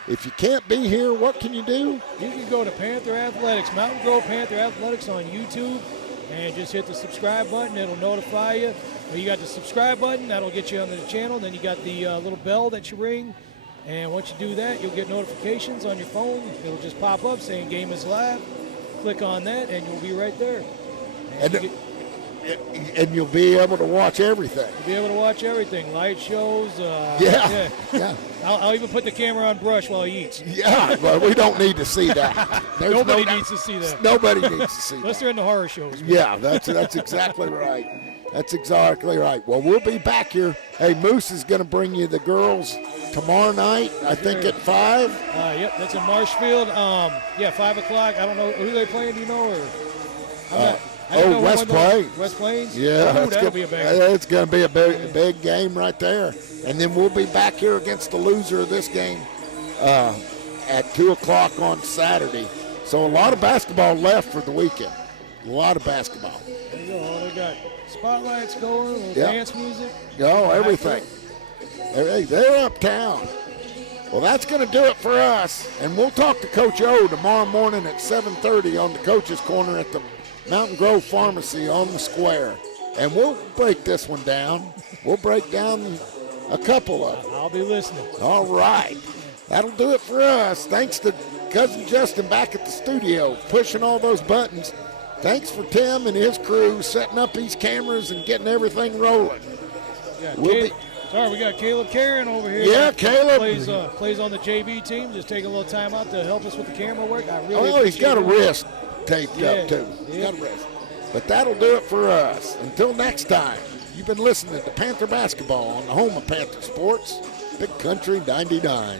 If you can't be here, what can you do? You can go to Panther Athletics, Mountain Grove Panther Athletics on YouTube, and just hit the subscribe button. It'll notify you. Well, you got the subscribe button. That'll get you onto the channel. Then you got the little bell that you ring. And once you do that, you'll get notifications on your phone. It'll just pop up saying game is live. Click on that, and you'll be right there. And you'll be able to watch everything. You'll be able to watch everything. Light shows. Yeah. I'll even put the camera on Brush while he eats. Yeah, well, we don't need to see that. Nobody needs to see that. Nobody needs to see that. Unless they're in the horror shows. Man. Yeah, that's exactly right. That's exactly right. Well, we'll be back here. Hey, Moose is going to bring you the girls tomorrow night, I think at 5. Yep, that's in Marshfield. 5 o'clock. I don't know who they're playing, do you know? West Plains. West Plains? Yeah, that'll be a banger. It's going to be a big game right there. And then we'll be back here against the loser of this game at 2 o'clock on Saturday. So a lot of basketball left for the weekend. A lot of basketball. There you go. They got spotlights going, little dance music. Everything. They're uptown. Well, that's going to do it for us. And we'll talk to Coach O tomorrow morning at 7:30 on the Coach's Corner at the Mountain Grove Pharmacy on the square. And we'll break this one down. We'll break down a couple of them. I'll be listening. All right. That'll do it for us. Thanks to Cousin Justin back at the studio, pushing all those buttons. Thanks for Tim and his crew setting up these cameras and getting everything rolling. We got Caleb Karen over here. Yeah, Caleb. Plays on the JV team. Just taking a little time out to help us with the camera work. He's got a wrist taped up, too. He's got a wrist. But that'll do it for us. Until next time, you've been listening to Panther Basketball on the home of Panther Sports, Big Country 99.